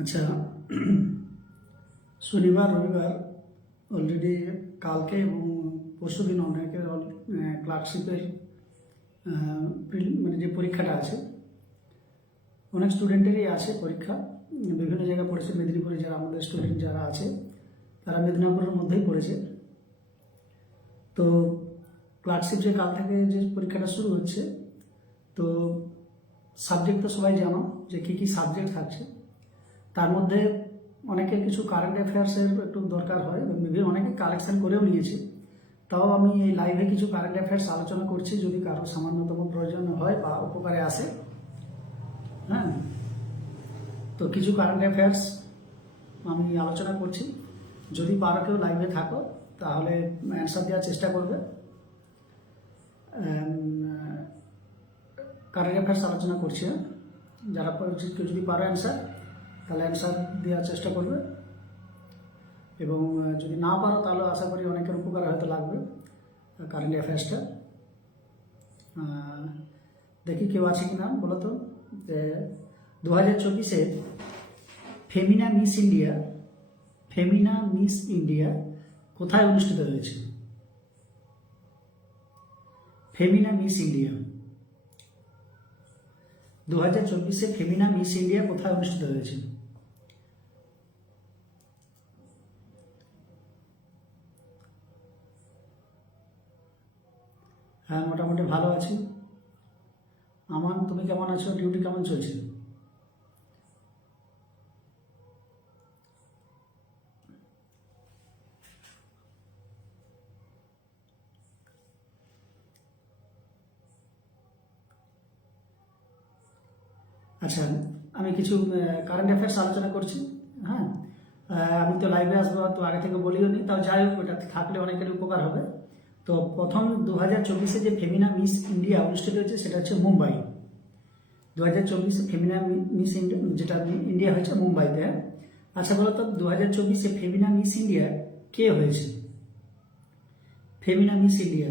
আচ্ছা, শনিবার রবিবার অলরেডি কালকে এবং পরশু দিন অনেকের ক্লার্কশিপের মানে যে পরীক্ষাটা আছে, অনেক স্টুডেন্টেরই আছে পরীক্ষা। বিভিন্ন জায়গায় পড়েছে, মেদিনীপুরে যারা আমাদের স্টুডেন্ট যারা আছে তারা মেদিনীপুরের মধ্যেই পড়েছে। তো ক্লার্কশিপ যে কাল থেকে যে পরীক্ষাটা শুরু হচ্ছে, তো সাবজেক্ট তো সবাই জানো যে কী কী সাবজেক্ট থাকছে। তার মধ্যে অনেকে কিছু কারেন্ট অ্যাফেয়ার্সের একটু দরকার হয়, অনেকে কালেকশন করেও নিয়েছে। তাও আমি এই লাইভে কিছু কারেন্ট অ্যাফেয়ার্স আলোচনা করছি, যদি কারো সামান্যতম প্রয়োজন হয় বা উপকারে আসে। হ্যাঁ, তো কিছু কারেন্ট অ্যাফেয়ার্স আমি আলোচনা করছি। যদি পারো কেউ লাইভে থাকো তাহলে অ্যান্সার দেওয়ার চেষ্টা করবে। কারেন্ট অ্যাফেয়ার্স আলোচনা করছি, যারা কেউ যদি পারো অ্যান্সার, তাহলে অ্যান্সার দেওয়ার চেষ্টা করবে। এবং যদি না পারো তাহলে আশা করি অনেকের উপকার হয়তো লাগবে কারেন্ট অ্যাফেয়ার্সটা। দেখি কেউ আছে কি না বলো তো। 2024-এ ফেমিনা মিস ইন্ডিয়া কোথায় অনুষ্ঠিত হয়েছে? ফেমিনা মিস ইন্ডিয়া 2024-এ ফেমিনা মিস ইন্ডিয়া কোথায় অনুষ্ঠিত হয়েছে? হ্যাঁ, মোটামুটি ভালো আছি। আমান, তুমি কেমন আছো? ডিউটি কেমন চলছে? আচ্ছা, আমি কিছু কারেন্ট অ্যাফেয়ার্স আলোচনা করছি। হ্যাঁ, আমি তো লাইভে আসবো, তো আগে থেকে বলিও নি, তাও যাই হোক, ওটা থাকলে অনেকের উপকার হবে। তো প্রথম 2024-এ যে ফেমিনা মিস ইন্ডিয়া অনুষ্ঠিত হয়েছে সেটা হচ্ছে মুম্বাই। 2024-এ ফেমিনা মিস ইন্ডিয়া যেটা ইন্ডিয়া হয়েছে মুম্বাইতে। আচ্ছা বলো তো, 2024-এ ফেমিনা মিস ইন্ডিয়া কে হয়েছে? ফেমিনা মিস ইন্ডিয়া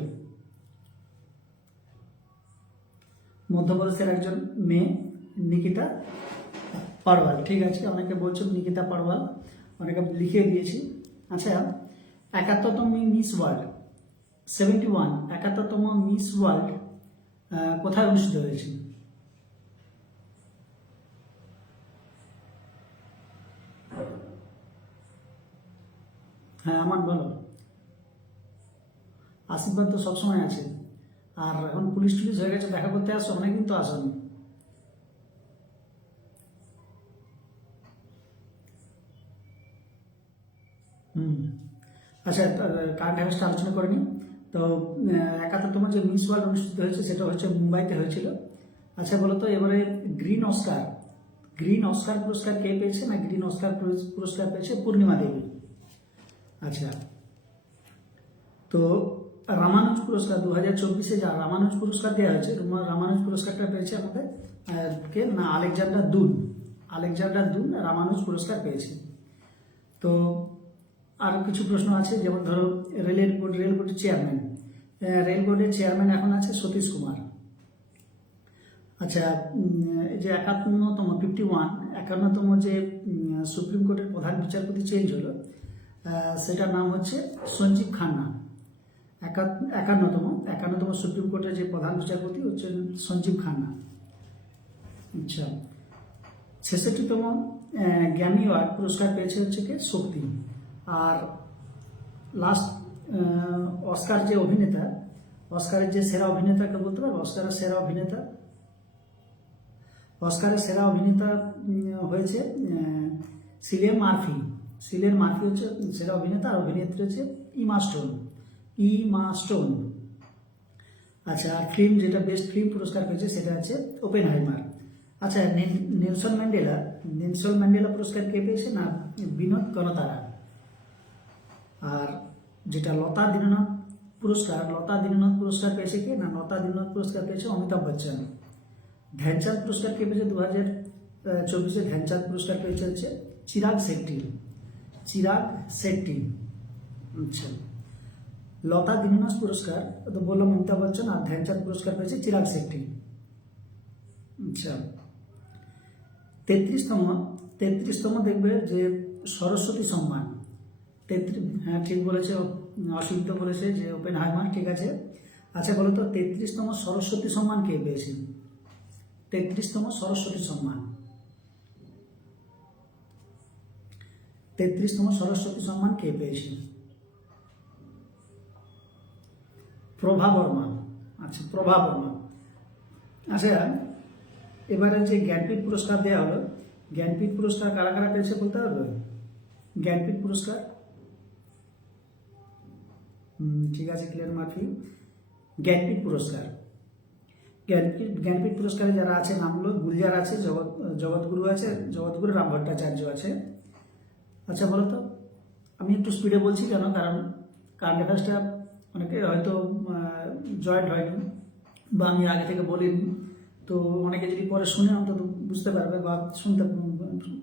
মধ্যপ্রদেশের একজন মেয়ে, নিকিতা পারওয়াল। ঠিক আছে, অনেকে বলছো নিকিতা পারওয়াল, অনেকে লিখে দিয়েছি। আচ্ছা, 71তম মিস ওয়ার্ল্ড 71তম মিস ওয়ার্ল্ড কোথায় অনুষ্ঠিত হয়েছে? হ্যাঁ, আমার বলো। আশীর্বাদ তো সবসময় আছে, আর এখন পুলিশ হয়ে গেছে, দেখা করতে আসো, অনেক কিন্তু আসনি। আচ্ছা, কারেন্ট অ্যাফেয়ার্সটা আলোচনা করে নিই। তো 71তম যে মিস ওয়ার্ল্ড অনুষ্ঠিত হয়েছে সেটা হচ্ছে মুম্বাইতে হয়েছিল। আচ্ছা বলো তো, এবারে গ্রিন অস্কার পুরস্কার কে পেয়েছে? না, গ্রিন অস্কার পুরস্কার পেয়েছে পূর্ণিমা দেবী। আচ্ছা, তো রামানুজ পুরস্কার 2024-এ যা রামানুজ পুরস্কার দেওয়া হয়েছে, রামানুজ পুরস্কারটা পেয়েছে আমাদের কে? না, আলেকজান্ডার দুন রামানুজ পুরস্কার পেয়েছে। তো আরও কিছু প্রশ্ন আছে, যেমন ধরো রেল বোর্ডের চেয়ারম্যান এখন আছে সতীশ কুমার। আচ্ছা, এই যে 51তম যে সুপ্রিম কোর্টের প্রধান বিচারপতি চেঞ্জ হলো, সেটার নাম হচ্ছে সঞ্জীব খান্না। 51তম সুপ্রিম কোর্টের যে প্রধান বিচারপতি হচ্ছেন সঞ্জীব খান্না। আচ্ছা, 66তম গ্র্যামি অ্যাওয়ার্ড পুরস্কার পেয়েছে হচ্ছে কে? শক্তি। আর লাস্ট অস্কারের যে সেরা অভিনেতাকে বলতে পারবো? অস্কারের সেরা অভিনেতা হয়েছে সিলিয়ান মার্ফি হচ্ছে সেরা অভিনেতা, আর অভিনেত্রী হচ্ছে ইমা স্টোন। আচ্ছা, আর ফিল্ম যেটা বেস্ট ফিল্ম পুরস্কার পেয়েছে সেটা হচ্ছে ওপেনহাইমার। আচ্ছা, নেলসন ম্যান্ডেলা পুরস্কার কে পেয়েছে? না, বিনোদ গণতারা। আর যেটা লতা দীননাথ পুরস্কার পেয়েছে কে? না, লতা দীননাথ পুরস্কার পেয়েছে অমিতাভ বচ্চন। ধ্যানচাঁদ পুরস্কার কে পেয়েছে? 2024-এ ধ্যানচাঁদ পুরস্কার পেয়েছে হচ্ছে চিরাগ শেট্টি। আচ্ছা, লতা দীননাথ পুরস্কার তো বললাম অমিতাভ বচ্চন, আর ধ্যানচাঁদ পুরস্কার পেয়েছে চিরাগ শেট্টি। আচ্ছা, 33তম 33তম দেখবে যে সরস্বতী সম্মান। 33, হ্যাঁ ঠিক বলেছে, অসিদ্ধ বলেছে যে ওপেনহাইমার, ঠিক আছে। আচ্ছা বলো তো 33তম সরস্বতী সম্মান কে পেয়েছে? 33তম সরস্বতী সম্মান, 33তম সরস্বতী সম্মান কে পেয়েছে? প্রভা বর্মা। আচ্ছা, প্রভা বর্মা। আচ্ছা, এবারে যে জ্ঞানপীঠ পুরস্কার দেওয়া হলো, জ্ঞানপীঠ পুরস্কার কারা কারা পেয়েছে বলতে হবে? জ্ঞানপীঠ পুরস্কার, ঠিক আছে, ক্লিয়ার মার্ফি। জ্ঞানপীঠ পুরস্কার, জ্ঞানপীঠ পুরস্কারে যারা আছে নামগুলো, গুলজার আছে, জগৎগুরু আছে, জগৎগুরু রাম ভট্টাচার্য আছে। আচ্ছা বলো তো, আমি একটু স্পিডে বলছি কেন, কারণ কারেন্ট অ্যাফেয়ার্সটা অনেকে হয়তো জয়েন্ট হয়নি বা আমি আগে থেকে বলিনি, তো অনেকে যদি পরে শুনে অন্তত বুঝতে পারবে বা শুনতে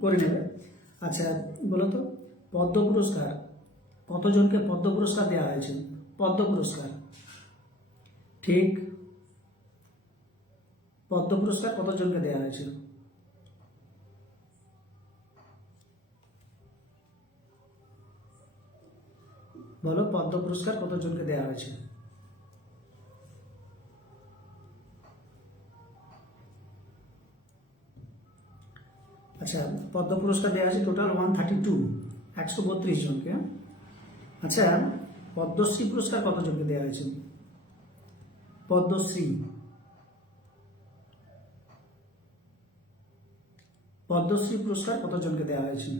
করে নেবে। আচ্ছা বলো তো, পদ্ম পুরস্কার কতজনকে পদ্ম পুরস্কার দেওয়া হয়েছে? পদ্ম পুরস্কার, ঠিক, পদ্ম পুরস্কার কতজনকে দেওয়া হয়েছে? বলো, পদ্ম পুরস্কার কতজনকে দেওয়া হয়েছে? আচ্ছা, পদ্ম পুরস্কার দেওয়া হয়েছে টোটাল 132, 132 জনকে। আচ্ছা, পদ্মশ্রী পুরস্কার কতজনকে দেওয়া হয়েছে? পদ্মশ্রী, পদ্মশ্রী পুরস্কার কতজনকে দেওয়া হয়েছে?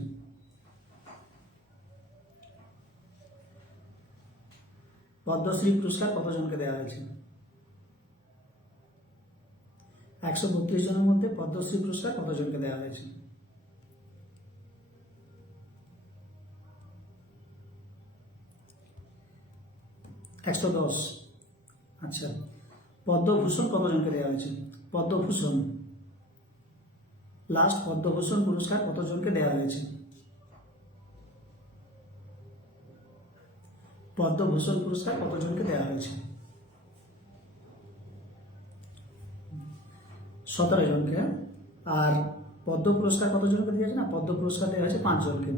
পদ্মশ্রী পুরস্কার কতজনকে দেওয়া হয়েছে? 132 জনের মধ্যে পদ্মশ্রী পুরস্কার কতজনকে দেওয়া হয়েছে? 110। আচ্ছা, পদ্মভূষণ কতজনকে দেওয়া হয়েছে? পদ্মভূষণ, লাস্ট পদ্মভূষণ পুরস্কার কতজনকে দেওয়া হয়েছে? পদ্মভূষণ পুরস্কার কতজনকে দেওয়া হয়েছে? 17 জনকে। আর পদ্ম পুরস্কার কতজনকে দিয়েছে? না, পদ্ম পুরস্কার দেওয়া হয়েছে 5 জনকে।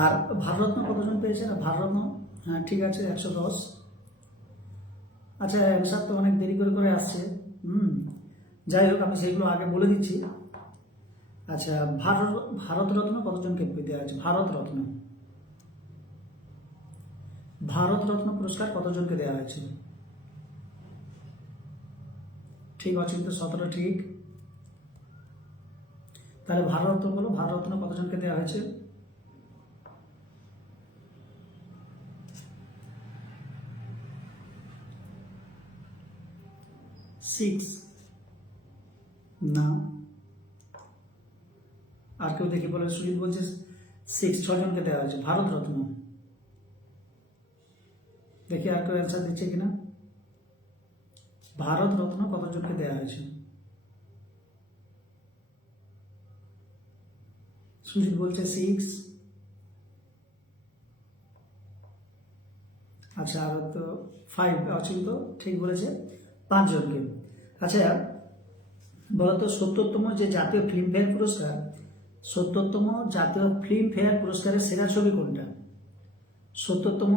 আর ভারতরত্ন কতজন পেয়েছে? না, ভারতরত্ন, হ্যাঁ ঠিক আছে, 110। আচ্ছা, অ্যান্সার তো অনেক দেরি করে করে আসছে, যাই হোক আমি সেইগুলো আগে বলে দিচ্ছি। আচ্ছা, ভারতরত্ন কতজনকে দেওয়া হয়েছে? ভারতরত্ন, ভারতরত্ন পুরস্কার কতজনকে দেওয়া হয়েছে? ঠিক, অচিন্ত 17, ঠিক। তাহলে ভারতরত্ন বলো, ভারতরত্ন কতজনকে দেওয়া হয়েছে? সিক্স, না। আর কেউ দেখি বলে, সুজিত বলছে 6, 6 জনকে দেওয়া হয়েছে ভারতরত্ন। দেখি আর কেউ অ্যান্সার দিচ্ছে কিনা। ভারতরত্ন কতজনকে দেওয়া হয়েছে? সুজিত বলছে 6। আচ্ছা, আর তো 5, অচিন্ত ঠিক বলেছে, 5 জনকে। আচ্ছা বলতো, 70তম যে জাতীয় ফিল্মফেয়ার পুরস্কার, 70তম জাতীয় ফিল্মফেয়ার পুরস্কারের সেরা ছবি কোনটা? 70তম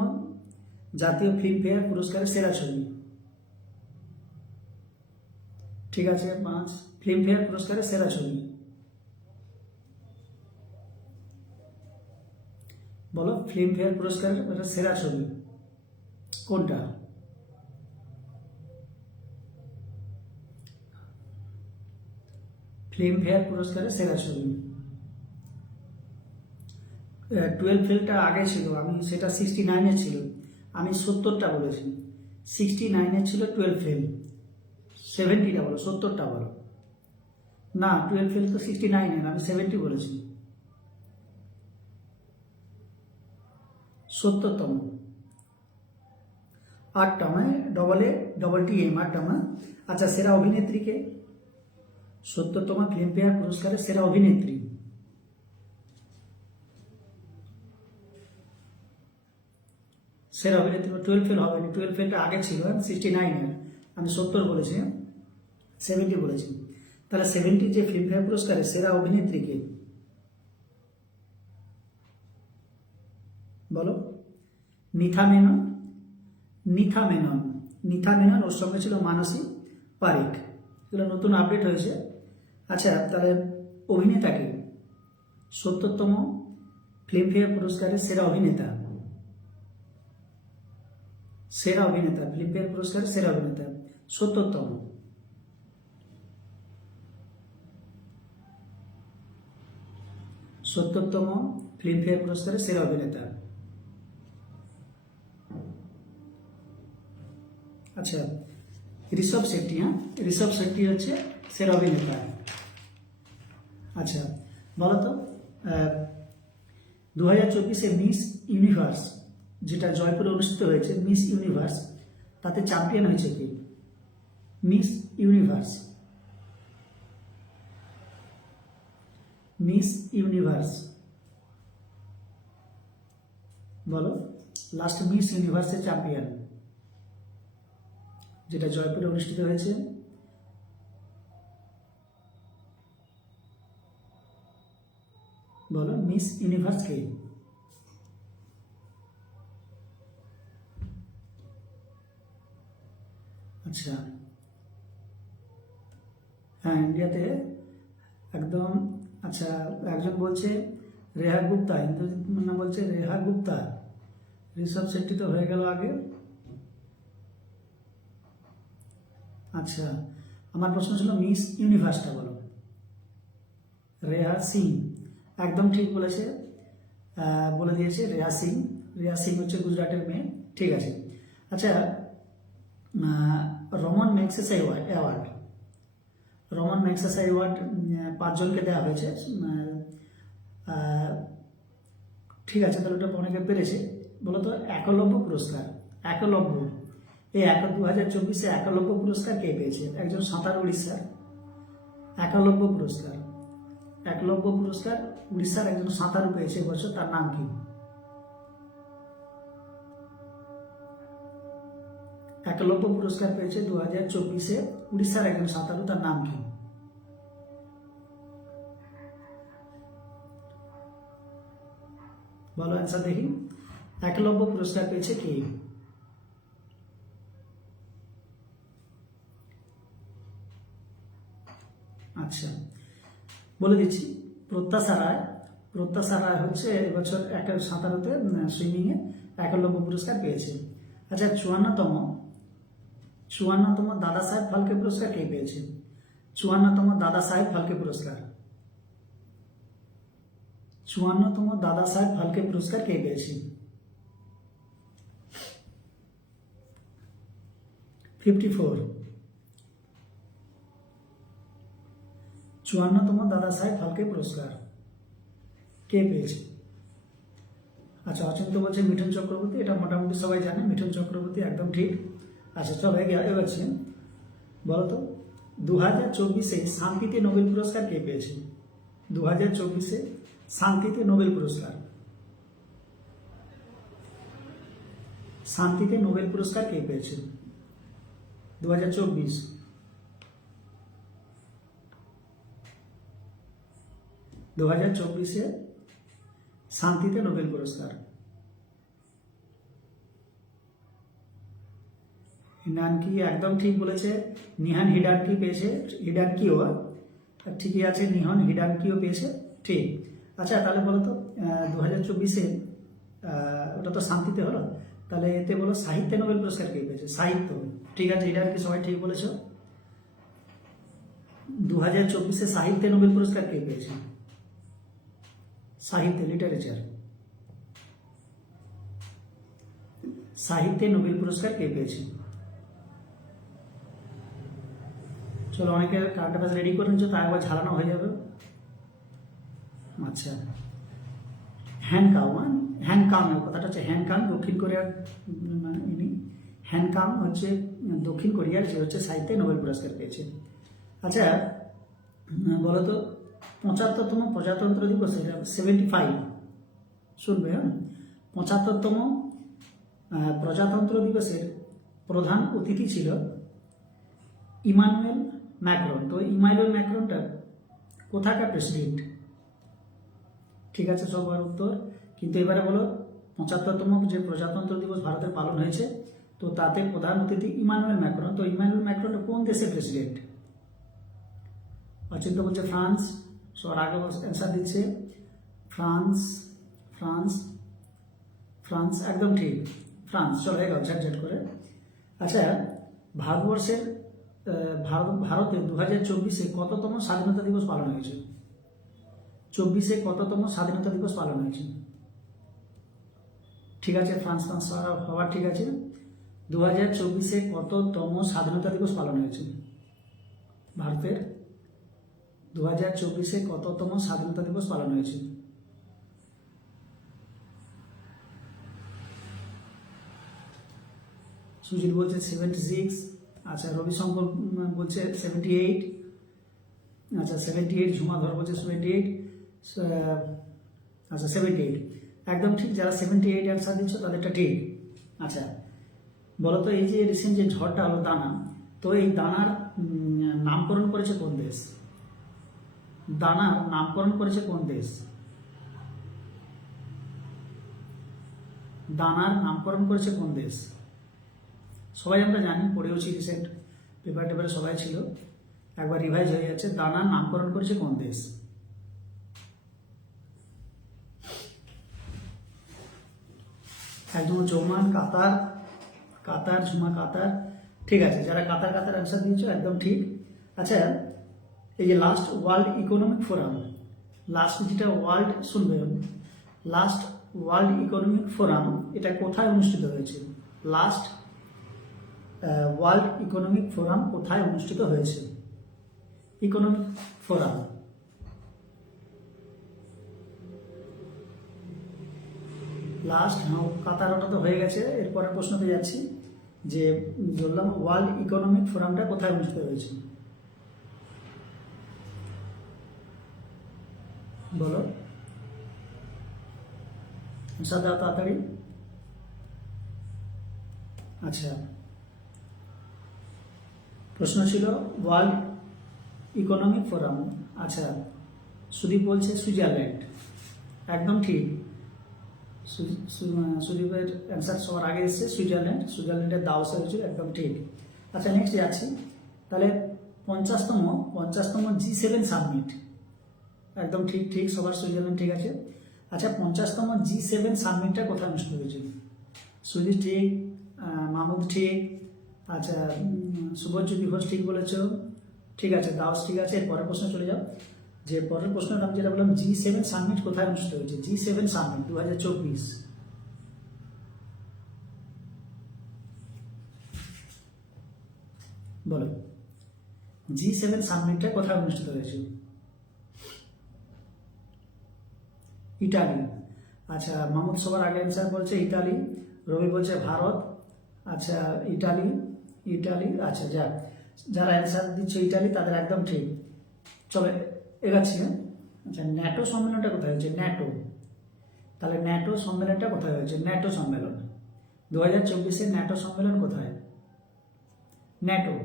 জাতীয় ফিল্মফেয়ার পুরস্কারের সেরা ছবি, ঠিক আছে, 5। ফিল্মফেয়ার পুরস্কারের সেরা ছবি বলো, ফিল্মফেয়ার পুরস্কারের সেরা ছবি কোনটা? ফিল্মফেয়ার পুরস্কারের সেরা ছবি 12 ফেলটা আগে ছিল, আমি সেটা 69-এ ছিল, আমি 70টা বলেছি। 69-এ ছিল 12 ফেল, 70টা বলো, 70টা বলো। না, 12 ফেল তো 69-এর, আমি 70 বলেছি। 70তম, 8টা, মানে DATM, 8টা। আচ্ছা, সেরা অভিনেত্রীকে, 70তম ফিল্মফেয়ার পুরস্কারের সেরা অভিনেত্রী, সেরা অভিনেত্রী 12 ফেল হবে না, 12 ফেলটা আগে ছিল 69-এর, আমি 70 বলেছি, 70 বলেছি। তাহলে 70 যে ফিল্মফেয়ার পুরস্কারের সেরা অভিনেত্রীকে বলো। নিথামেনন, নিথামেনন, নিথামেনন, ওর সঙ্গে ছিল মানসী পারিক। এগুলো নতুন আপডেট হয়েছে। আচ্ছা, তাহলে অভিনেতাকে ৭০তম ফিল্মফেয়ার পুরস্কারের সেরা অভিনেতা, সেরা অভিনেতা, ফিল্মফেয়ার পুরস্কারের সেরা অভিনেতা ৭০তম, ফিল্মফেয়ার পুরস্কারের সেরা অভিনেতা। আচ্ছা, ঋষভ শেট্টি। হ্যাঁ, ঋষভ শেট্টি হচ্ছে সেরা অভিনেতা। আচ্ছা, বলো তো 2024 মিস ইউনিভার্স, যেটা জয়পুরে অনুষ্ঠিত হয়েছে, মিস ইউনিভার্স, তাতে চ্যাম্পিয়ন হয়েছে কি? মিস ইউনিভার্স, মিস ইউনিভার্স, বলো। লাস্ট মিস ইউনিভার্সের চ্যাম্পিয়ন, যেটা জয়পুরে অনুষ্ঠিত হয়েছে, বলো মিস ইউনিভার্স কে? আচ্ছা, হ্যাঁ, ইন্ডিয়াতে একদম। আচ্ছা, একজন বলছে রেহা গুপ্তা, ইন্দ্রজিৎ মান্না বলছে রেহা গুপ্তা। ঋষভ শেট্টি তো হয়ে গেল আগে। আচ্ছা, আমার প্রশ্ন ছিল মিস ইউনিভার্সটা বলো। রেহা সিং, একদম ঠিক বলেছে, বলে দিয়েছে রেহা সিং। রেহা সিং হচ্ছে গুজরাটের মেয়ে। ঠিক আছে। আচ্ছা, Raman Magsaysay award, Raman Magsaysay award 5 জনকে দেওয়া হয়েছে। ঠিক আছে, তাহলে ওটা অনেকে পেরেছে। বলো তো একলব্য পুরস্কার, একলব্য, এই 2024 একলব্য পুরস্কার কে পেয়েছে? একজন সাঁতার উড়িষ্যার। একলব্য পুরস্কার, একলব্য পুরস্কার উড়িষ্যার একজন সাঁতারু পেয়েছে এবছর, তার নাম কি? একলব্য পুরস্কার পেয়েছে 2024 উড়িষ্যার একজন সাঁতারু, তার নাম কি? বলো অ্যান্সার দেখি। একলব্য পুরস্কার পেয়েছে কে? আচ্ছা, বলে দিচ্ছি, প্রত্যাশা রায়। প্রত্যাশা রায় হচ্ছে এবছর একটা সাঁতারুতে সুইমিংয়ে একলব্য পুরস্কার পেয়েছে। আচ্ছা, 54তম দাদা সাহেব ফালকে পুরস্কার কে পেয়েছে? 54তম দাদা সাহেব ফালকে পুরস্কার, 54তম দাদা সাহেব ফালকে পুরস্কার কে পেয়েছে? 54, 54তম দাদা সাহেব ফালকে পুরস্কার কে পেয়েছে? আচ্ছা, অচিন্ত বলছে মিঠুন চক্রবর্তী, এটা মোটামুটি সবাই জানে, মিঠুন চক্রবর্তী একদম ঠিক। আচ্ছা, চলো এবারছে, বলো তো 2024 শান্তিতে নোবেল পুরস্কার কে পেয়েছে? 2024 শান্তিতে নোবেল পুরস্কার, শান্তিতে নোবেল পুরস্কার কে পেয়েছে 2024? 2024 শান্তিতে নোবেল পুরস্কার হিডানকি, একদম ঠিক বলেছে। নিহান হিডানকি পেয়েছে, হিডানকিও ঠিকই আছে, নিহন হিডানকিও পেয়েছে, ঠিক। আচ্ছা, তাহলে বলো তো 2024 ওটা তো শান্তিতে হলো, তাহলে এতে বলো সাহিত্যে নোবেল পুরস্কার কে পেয়েছে? সাহিত্য, ঠিক আছে, হিডানকি সবাই ঠিক বলেছ। 2024 সাহিত্যে নোবেল পুরস্কার কে পেয়েছে? সাহিত্যে, লিটারেচার, সাহিত্যে নোবেল পুরস্কার কে পেয়েছে? চলো, অনেকে কারেন্ট অ্যাফেয়ার্স রেডি করে নিচ্ছ, তা একবার ঝালানো হয়ে যাবে। আচ্ছা, হ্যানকাং, হ্যানকাং, কথাটা হচ্ছে হ্যানকাং, দক্ষিণ কোরিয়ার ইনি। হ্যানকাং হচ্ছে দক্ষিণ কোরিয়ার, যে হচ্ছে সাহিত্যে নোবেল পুরস্কার পেয়েছে। আচ্ছা, বলো তো 75তম প্রজাতন্ত্র দিবস, 75, শুনবে, হ্যাঁ, 75তম প্রজাতন্ত্র দিবসের প্রধান অতিথি ছিল ইমানুয়েল ম্যাক্রন। তো ইমানুয়েল ম্যাক্রনটা কোথাকার প্রেসিডেন্ট? ঠিক আছে, সবার উত্তর। কিন্তু এবারে বলো 75তম যে প্রজাতন্ত্র দিবস ভারতের পালন হয়েছে, তো তাতে প্রধান অতিথি ইমানুয়েল ম্যাক্রন। তো ইমানুয়েল ম্যাক্রন কোন দেশের প্রেসিডেন্ট? অচিন্ত বলছে ফ্রান্স। সবার আগে অ্যান্সার দিচ্ছে ফ্রান্স। ফ্রান্স ফ্রান্স একদম ঠিক, ফ্রান্স। চলো হয়ে গেল ঝটঝট করে। আচ্ছা, ভারতবর্ষের ভারতে 2024-এ কততম স্বাধীনতা দিবস পালন হয়েছে? 24-এ কততম স্বাধীনতা দিবস পালন হয়েছে? ঠিক আছে, ফ্রান্স ফ্রান্স হওয়ার ঠিক আছে। 2024-এ কততম স্বাধীনতা দিবস পালন হয়েছে ভারতের? 2024-এ কততম স্বাধীনতা দিবস পালন হয়েছে? সুজিত বলছে 76। আচ্ছা, রবিশঙ্কর বলছে 78। আচ্ছা 78। ঝুমাধর বলছে 78। আচ্ছা 78 একদম ঠিক। যারা 78 অ্যান্সার দিচ্ছ তাদেরটা ঠিক। আচ্ছা বলো তো, এই যে রিসেন্ট যে ঝড়টা হলো দানা, তো এই দানার নামকরণ করেছে কোন দেশ? দানার নামকরণ করেছে কোন দেশ? দানার নামকরণ করেছে কোন দেশ? সবাই আমরা জানি, পড়েওছি, রিসেন্ট পেপারে সবাই ছিল, একবার রিভাইজ হয়ে যাচ্ছে। দানার নামকরণ করেছে কোন দেশ? একদম ওমান, কাতার। কাতার, ঝুমা কাতার। ঠিক আছে, যারা কাতার অ্যান্সার দিয়েছো একদম ঠিক। আচ্ছা, এই যে last world economic forum, last যেটা ওয়ার্ল্ড শুনবে, লাস্ট ওয়ার্ল্ড ইকোনমিক ফোরাম এটা কোথায় অনুষ্ঠিত হয়েছে? লাস্ট ওয়ার্ল্ড ইকোনমিক ফোরাম কোথায় অনুষ্ঠিত হয়েছে? Economic forum. লাস্ট, হ্যাঁ কাতার, ওটা তো হয়ে গেছে। এরপরের প্রশ্নতে যাচ্ছি যে বললাম ওয়ার্ল্ড ইকোনমিক ফোরামটা কোথায় অনুষ্ঠিত হয়েছে? বলো, অ্যান্সার দাও তাড়াতাড়ি। আচ্ছা, প্রশ্ন ছিল ওয়ার্ল্ড ইকোনমিক ফোরাম। আচ্ছা, সুদীপ বলছে সুইজারল্যান্ড, একদম ঠিক। সুদীপের অ্যান্সার সবার আগে এসছে সুইজারল্যান্ডের দাওসে হয়েছিল, একদম ঠিক। আচ্ছা নেক্সট যাচ্ছি, তাহলে 50তম G7 সাবমিট, একদম ঠিক সবার সুইজারল্যান্ড ঠিক আছে। আচ্ছা, 50তম G7 সাবমিটটা কোথায় অনুষ্ঠিত হয়েছে? সুদীপ ঠিক, মাহমুদ ঠিক, আচ্ছা শুভজ্যোতি ঘোষ ঠিক বলেছ, ঠিক আছে, দাওস ঠিক আছে। পরের প্রশ্ন চলে যাও, যে পরের প্রশ্নটা আমি যেটা বললাম G7 সাবমিট কোথায় অনুষ্ঠিত হয়েছে? G7 submit 2024। বলো, G7 সাবমিটটা কোথায় অনুষ্ঠিত হয়েছে? ইটালি। আচ্ছা, মাহমুদ সবার আগে অ্যান্সার বলছে ইটালি, রবি বলছে ভারত। আচ্ছা ইটালি। আচ্ছা যারা অ্যান্সার দিচ্ছে ইটালি তাদের একদম ঠিক। চলো এগাচ্ছি। আচ্ছা, ন্যাটো সম্মেলনটা কোথায় হয়েছে? ন্যাটো, তাহলে ন্যাটো সম্মেলনটা কোথায় হয়েছে? ন্যাটো সম্মেলন 2024-এর ন্যাটো সম্মেলন কোথায়? ন্যাটো,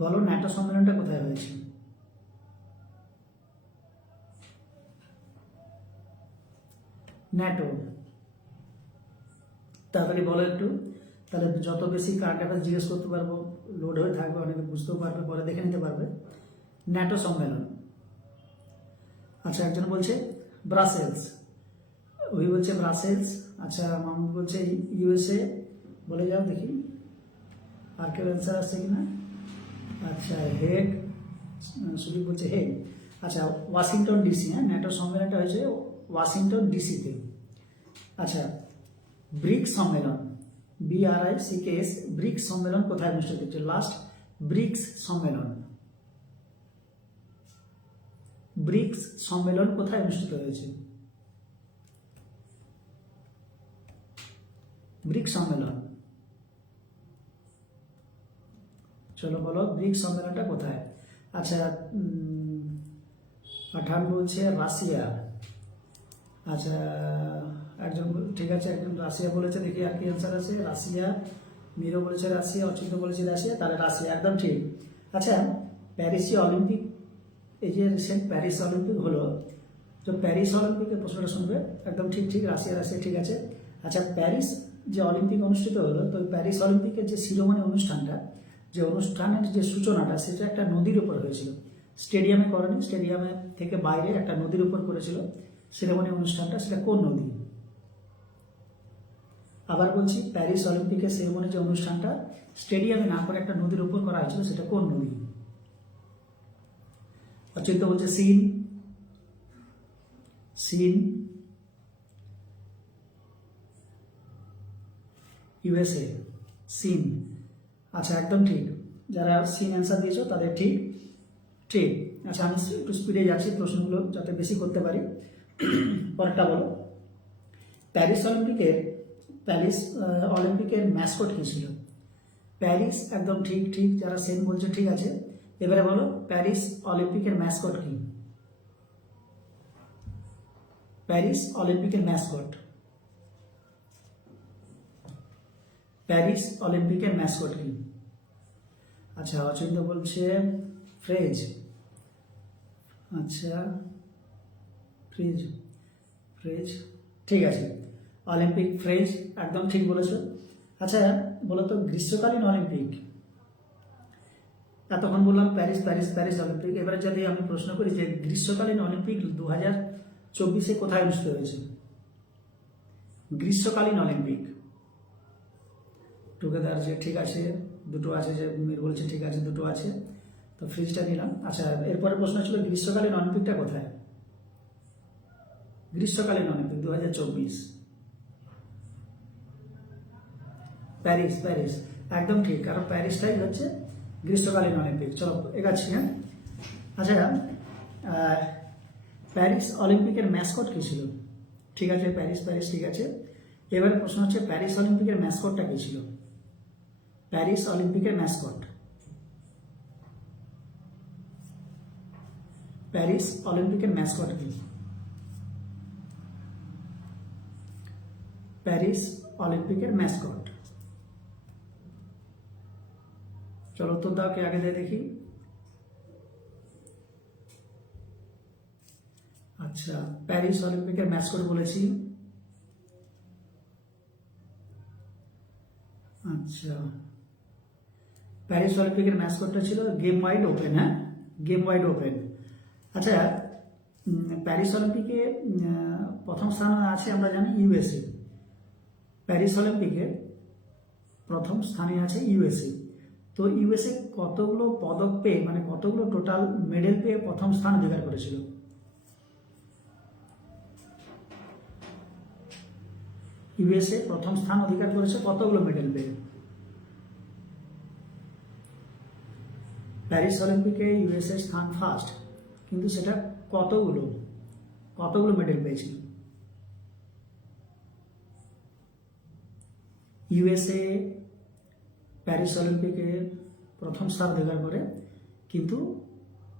বলো ন্যাটো সম্মেলনটা কোথায় হয়েছে? ন্যাটো, তাড়াতাড়ি বলো একটু, তাহলে যত বেশি কারেন্ট অ্যাফেয়ার্স জিজ্ঞেস করতে পারবো, লোড হয়ে থাকবে, অনেকে বুঝতেও পারবে, পরে দেখে নিতে পারবে। ন্যাটো সম্মেলন। আচ্ছা, একজন বলছে ব্রাসেলস, ওই বলছে ব্রাসেলস। আচ্ছা, মামুন বলছে ইউএসএ, বলে যাও দেখি আর কেউ অ্যান্সার আসছে কিনা। আচ্ছা, হেগ, সুদীপ বলছে হেগ। আচ্ছা, ওয়াশিংটন ডিসি, হ্যাঁ ন্যাটো সম্মেলনটা হয়েছে ওয়াশিংটন ডিসিতে। আচ্ছা, ব্রিক্স সম্মেলন, BRICS, ব্রিক্স সম্মেলন কোথায় অনুষ্ঠিত হচ্ছে? লাস্ট ব্রিক্স সম্মেলন, ব্রিক্স সম্মেলন কোথায় অনুষ্ঠিত হয়েছে? ব্রিক্স সম্মেলন, চলো বলো ব্রিক্স সম্মেলনটা কোথায়? আচ্ছা, পাঠান বলছে রাশিয়া। আচ্ছা, একজন ঠিক আছে, একজন রাশিয়া বলেছে, দেখি আর কি অ্যান্সার আছে। রাশিয়া, মিরো বলেছে রাশিয়া, অচিন্ত বলেছে রাশিয়া, তাহলে রাশিয়া একদম ঠিক। আচ্ছা, প্যারিসে অলিম্পিক, এই যে রিসেন্ট প্যারিস অলিম্পিক হলো, তো প্যারিস অলিম্পিকের প্রশ্নটা শুনবে, একদম ঠিক ঠিক, রাশিয়া রাশিয়া ঠিক আছে। আচ্ছা, প্যারিস যে অলিম্পিক অনুষ্ঠিত হলো, তো প্যারিস অলিম্পিকের যে শিরোমণি অনুষ্ঠানটা, যে অনুষ্ঠানের যে সূচনাটা, সেটা একটা নদীর উপর হয়েছিল। স্টেডিয়ামে করেনি, স্টেডিয়ামে থেকে বাইরে একটা নদীর উপর করেছিল শিরোমণি অনুষ্ঠানটা। সেটা কোন নদী? আবার বলছি, প্যারিস অলিম্পিকের শিরোমণি যে অনুষ্ঠানটা স্টেডিয়ামে না করে একটা নদীর উপর করা হয়েছিল, সেটা কোন নদী? অচিন্ত বলছে সিন, সিন, ইউএসএ, সিন। আচ্ছা, একদম ঠিক, যারা সিন অ্যান্সার দিয়েছো তাদের ঠিক ঠিক। আচ্ছা, আমি একটু স্পিডে যাচ্ছি প্রশ্নগুলো যাতে বেশি করতে পারি। পরেরটা বলো, প্যারিস অলিম্পিকের ম্যাসকট কী ছিল? প্যারিস, একদম ঠিক ঠিক, যারা সেন বলছে ঠিক আছে। এবারে বলো, প্যারিস অলিম্পিকের ম্যাসকট কি? প্যারিস অলিম্পিকের ম্যাসকট, প্যারিস অলিম্পিকের ম্যাসকট কি? আচ্ছা, অচিন্ত বলছে ফ্রেজ। আচ্ছা, ফ্রেজ, ফ্রেজ ঠিক আছে, অলিম্পিক ফ্রেজ, একদম ঠিক বলেছো। আচ্ছা, বলো তো গ্রীষ্মকালীন অলিম্পিক, এতক্ষণ বললাম প্যারিস প্যারিস প্যারিস অলিম্পিক, এবারে যদি আমি প্রশ্ন করি যে গ্রীষ্মকালীন অলিম্পিক 2024 কোথায় অনুষ্ঠিত হয়েছে? গ্রীষ্মকালীন অলিম্পিক, টুগেদার যে ঠিক আছে, দুটো আছে, যে মির বলেছে ঠিক আছে, দুটো আছে, তো ফ্রিজটা নিলাম। আচ্ছা, এরপরে প্রশ্ন ছিল গ্রীষ্মকালীন অলিম্পিকটা কোথায়? গ্রীষ্মকালীন অলিম্পিক 2024, প্যারিস, প্যারিস, একদম ঠিক, কারণ প্যারিসটাই হচ্ছে গ্রীষ্মকালীন অলিম্পিক। চলো এগাচ্ছি, হ্যাঁ। আচ্ছা, প্যারিস অলিম্পিকের ম্যাসকট কী ছিল? ঠিক আছে, প্যারিস প্যারিস ঠিক আছে। এবারে প্রশ্ন হচ্ছে প্যারিস অলিম্পিকের ম্যাসকটটা কী ছিল? প্যারিস অলিম্পিকের ম্যাসকট, প্যারিস অলিম্পিকের ম্যাসকট কি? প্যারিস অলিম্পিকের ম্যাসকট, চলো উত্তর দাও, কে আগে দেয় দেখি। আচ্ছা, প্যারিস অলিম্পিকের ম্যাসকট বলেছি। আচ্ছা, প্যারিস অলিম্পিকের ম্যাসকটটা ছিল গেম ওয়াইড ওপেন, হ্যাঁ, গেম ওয়াইড ওপেন। আচ্ছা, প্যারিস অলিম্পিকে প্রথম স্থানে আছে আমরা জানি ইউএসএ। প্যারিস অলিম্পিকে প্রথম স্থানে আছে ইউএসএ। তো ইউএসএ কতগুলো পদক পেয়ে, মানে কতগুলো টোটাল মেডেল পেয়ে প্রথম স্থান অধিকার করেছিল? ইউএসএ প্রথম স্থান অধিকার করেছে কতগুলো মেডেল পেয়ে? প্যারিস অলিম্পিকে ইউএসএ স্থান ফার্স্ট, কিন্তু সেটা কতগুলো কতগুলো মেডেল পেয়েছিল? ইউএসএ প্যারিস অলিম্পিকে প্রথম স্থান অধিকার করে, কিন্তু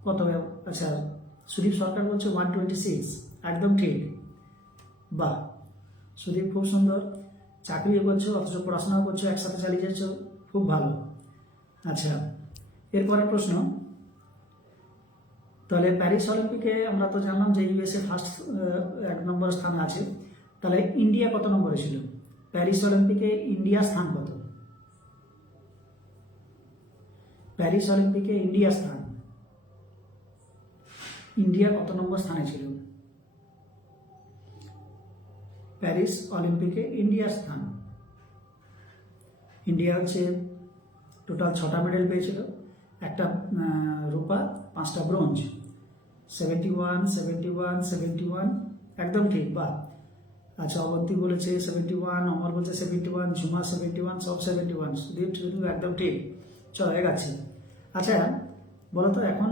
কত? আচ্ছা, সুদীপ সরকার বলছে 126, একদম ঠিক, বাহ সুদীপ, খুব সুন্দর, চাকরিও করছো অথচ পড়াশোনাও করছো, একসাথে চালিয়ে যাচ্ছ, খুব ভালো। আচ্ছা, এরপরে প্রশ্ন, তাহলে প্যারিস অলিম্পিকে আমরা তো জানলাম যে ইউএসএ ফার্স্ট 1 নম্বর স্থানে আছে, তাহলে ইন্ডিয়া কত নম্বরে ছিল? প্যারিস অলিম্পিকে ইন্ডিয়া স্থান কত? প্যারিস অলিম্পিকে ইন্ডিয়া স্থান, ইন্ডিয়া কত নম্বর স্থানে ছিল? প্যারিস অলিম্পিকে ইন্ডিয়া স্থান, ইন্ডিয়া হচ্ছে টোটাল 6টা মেডেল পেয়েছিল, একটা রূপা, 5টা ব্রোঞ্জ, 71, 71, 71, একদম ঠিক, বা। আচ্ছা, অবন্তী বলেছে 71, অমর বলছে 71, ঝুমা 71, সব 71, সুদীপ একদম ঠিক। চলো এগাচ্ছি। আচ্ছা, বলো তো এখন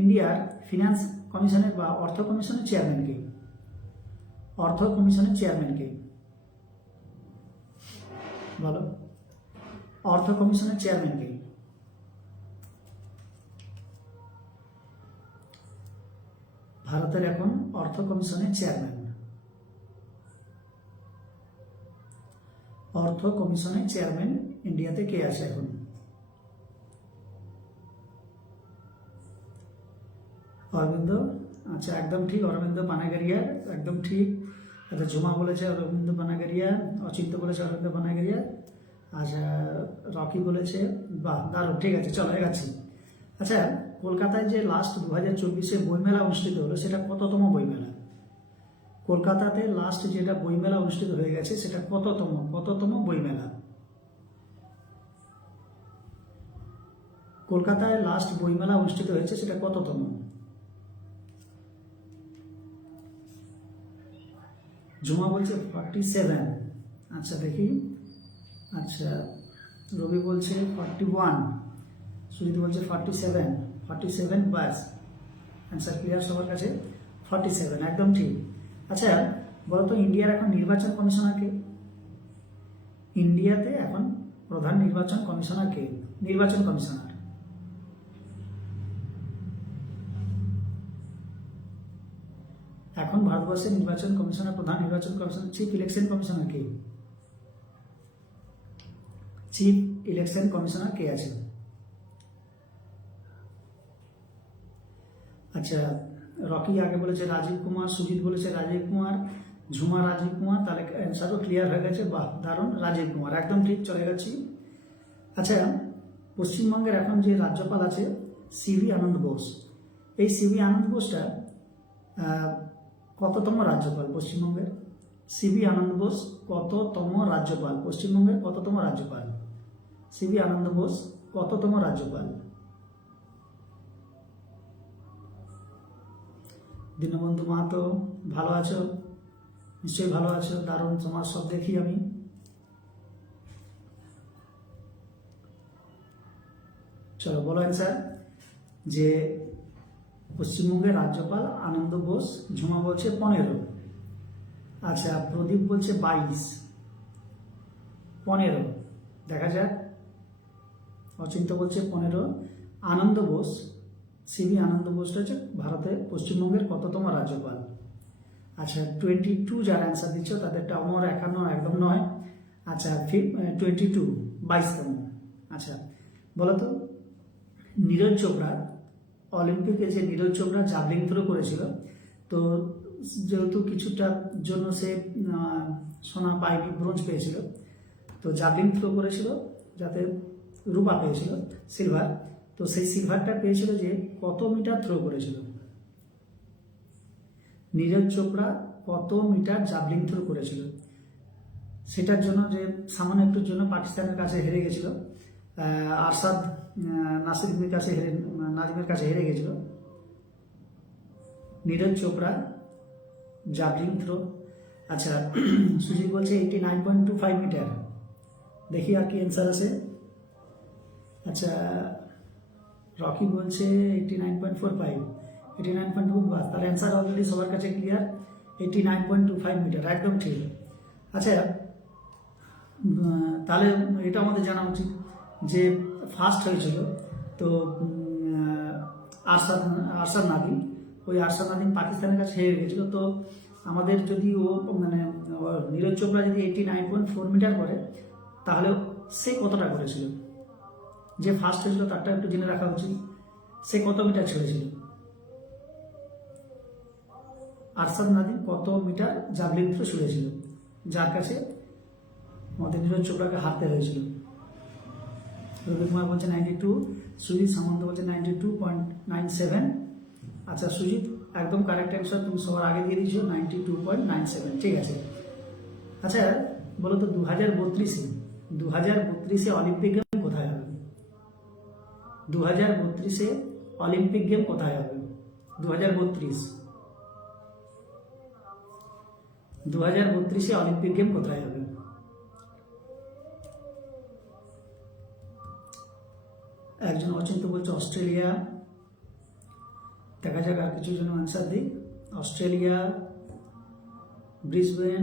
ইন্ডিয়ার ফিনান্স কমিশনের বা অর্থ কমিশনের চেয়ারম্যান কে? অর্থ কমিশনের চেয়ারম্যান কে বলো? অর্থ কমিশনের চেয়ারম্যান কে? ভারতের এখন অর্থ কমিশনের চেয়ারম্যান, অর্থ কমিশনের চেয়ারম্যান ইন্ডিয়াতে কে আছে এখন? অরবিন্দ আচ্ছা একদম ঠিক, অরবিন্দ পানাগেরিয়া, একদম ঠিক। আচ্ছা ঝুমা বলেছে অরবিন্দ পানাগেরিয়া, অচিন্ত বলেছে অরবিন্দ পানাগেরিয়া। আচ্ছা রকি বলেছে, বাহ দারুণ, ঠিক আছে চলো এগাচ্ছি। আচ্ছা কলকাতায় যে লাস্ট 2024-এ বইমেলা অনুষ্ঠিত হলো সেটা কততম বইমেলা? কলকাতাতে লাস্ট যেটা বইমেলা অনুষ্ঠিত হয়ে গেছে সেটা কততম বইমেলা? কলকাতায় লাস্ট বইমেলা অনুষ্ঠিত হয়েছে সেটা কততম? ঝুমা বলছে 47। আচ্ছা দেখি, আচ্ছা রবি বলছে 41, সুজিত বলছে 47, বাস অ্যান্সার ক্লিয়ার সবার কাছে, 47 একদম ঠিক। আচ্ছা বলতো ইন্ডিয়ার এখন নির্বাচন কমিশনার কে? ইন্ডিয়াতে এখন প্রধান নির্বাচন কমিশনার কে? নির্বাচন কমিশনার এখন ভারতবর্ষের নির্বাচন কমিশনার, প্রধান নির্বাচন কমিশনার, চিফ ইলেকশন কমিশনার কে? চিফ ইলেকশন কমিশনার কে আছে? আচ্ছা রকি আগে বলেছে রাজীব কুমার, সুজিত বলেছে রাজীব কুমার, ঝুমা রাজীব কুমার, তাহলে অ্যান্সারও ক্লিয়ার হয়ে গেছে, বাহ দারুণ, রাজীব কুমার একদম ঠিক, চলে গেছি। আচ্ছা পশ্চিমবঙ্গের এখন যে রাজ্যপাল আছে সিভি আনন্দ বোস, এই সিভি আনন্দ বোসটা কততম রাজ্যপাল পশ্চিমবঙ্গের? সিভি আনন্দ বোস কততম রাজ্যপাল পশ্চিমবঙ্গের? কততম রাজ্যপাল সিভি আনন্দ বোস? কততম রাজ্যপাল? দীনবন্ধু মাহাতো, ভালো আছো? নিশ্চয়ই ভালো আছো, দারুণ, তোমার সব দেখি আমি। চলো বলো অ্যান্সার। যে পশ্চিমবঙ্গের রাজ্যপাল আনন্দ বোস, ঝুমা বলছে 15। আচ্ছা প্রদীপ বলছে 22, 15 দেখা যাক। অচিন্ত বলছে 15। আনন্দ বোস, সিভি আনন্দ বোসটা হচ্ছে ভারতের পশ্চিমবঙ্গের কততম রাজ্যপাল? আচ্ছা 22 যারা অ্যান্সার দিচ্ছ তাদেরটা অমর 51 একদম নয়। আচ্ছা 22, 22তম। আচ্ছা বলো তো নীরজ চোপড়া, অলিম্পিকে যে নীরজ চোপড়া জাভলিং থ্রো করেছিল, তো যেহেতু কিছুটার জন্য সে সোনা পায়নি, ব্রোঞ্জ পেয়েছিল, তো জাভলিং থ্রো করেছিল যাতে রূপা পেয়েছিল, সিলভার, তো সেই সিলভারটা পেয়েছিল যে কত মিটার থ্রো করেছিল? নীরজ চোপড়া কত মিটার জাভলিং থ্রো করেছিল? সেটার জন্য যে সামান্য একটুর জন্য পাকিস্তানের কাছে হেরে গেছিল, আরশাদ নাজিমের কাছে হেরে গেছিল। নীরজ চোপড়া জাভলিং থ্রো। আচ্ছা সুজিত বলছে 89.25 মিটার, দেখি আর কি অ্যান্সার আছে। আচ্ছা রকি বলছে 89.45, 89.2, বাস তাহলে অ্যান্সার অলরেডি সবার কাছে ক্লিয়ার, 89.25 মিটার একদম ঠিক। আচ্ছা তাহলে এটা আমাদের জানা উচিত যে ফার্স্ট হয়েছিল তো আরশাদ নাদিম, ওই আরশাদ নাদিম পাকিস্তানের কাছে হেরে গেছিল, তো আমাদের যদি ও মানে নীরজ চোপড়া যদি 89.4 মিটার করে তাহলে সে কতটা করেছিল? যে ফার্স্ট হয়েছিল তারটা একটু জেনে রাখা উচিত, সে কত মিটার ছেড়েছিল? আরশাদ নাদিম কত মিটার জাভলিং থ্রো ছুড়েছিল, যার কাছে আমাদের নীরজ চোপড়াকে হারতে হয়েছিল? রবি কুমার বলছে 92, সুজিত সামন্ত বলছে 92.97। আচ্ছা সুজিত একদম কারেক্ট অ্যান্সার, তুমি সবার আগে দিয়ে দিয়েছো 92.97, ঠিক আছে। আচ্ছা বলো তো 2032-এ অলিম্পিক গেম কোথায় হবে? 2032-এ অলিম্পিক গেম কোথায় হবে? 2032-এ অলিম্পিক গেম কোথায় হবে? একজন অচিন্ত বলছে অস্ট্রেলিয়া, দেখা যাক আর কিছু জন অ্যান্সার দিই। অস্ট্রেলিয়া, ব্রিসবেন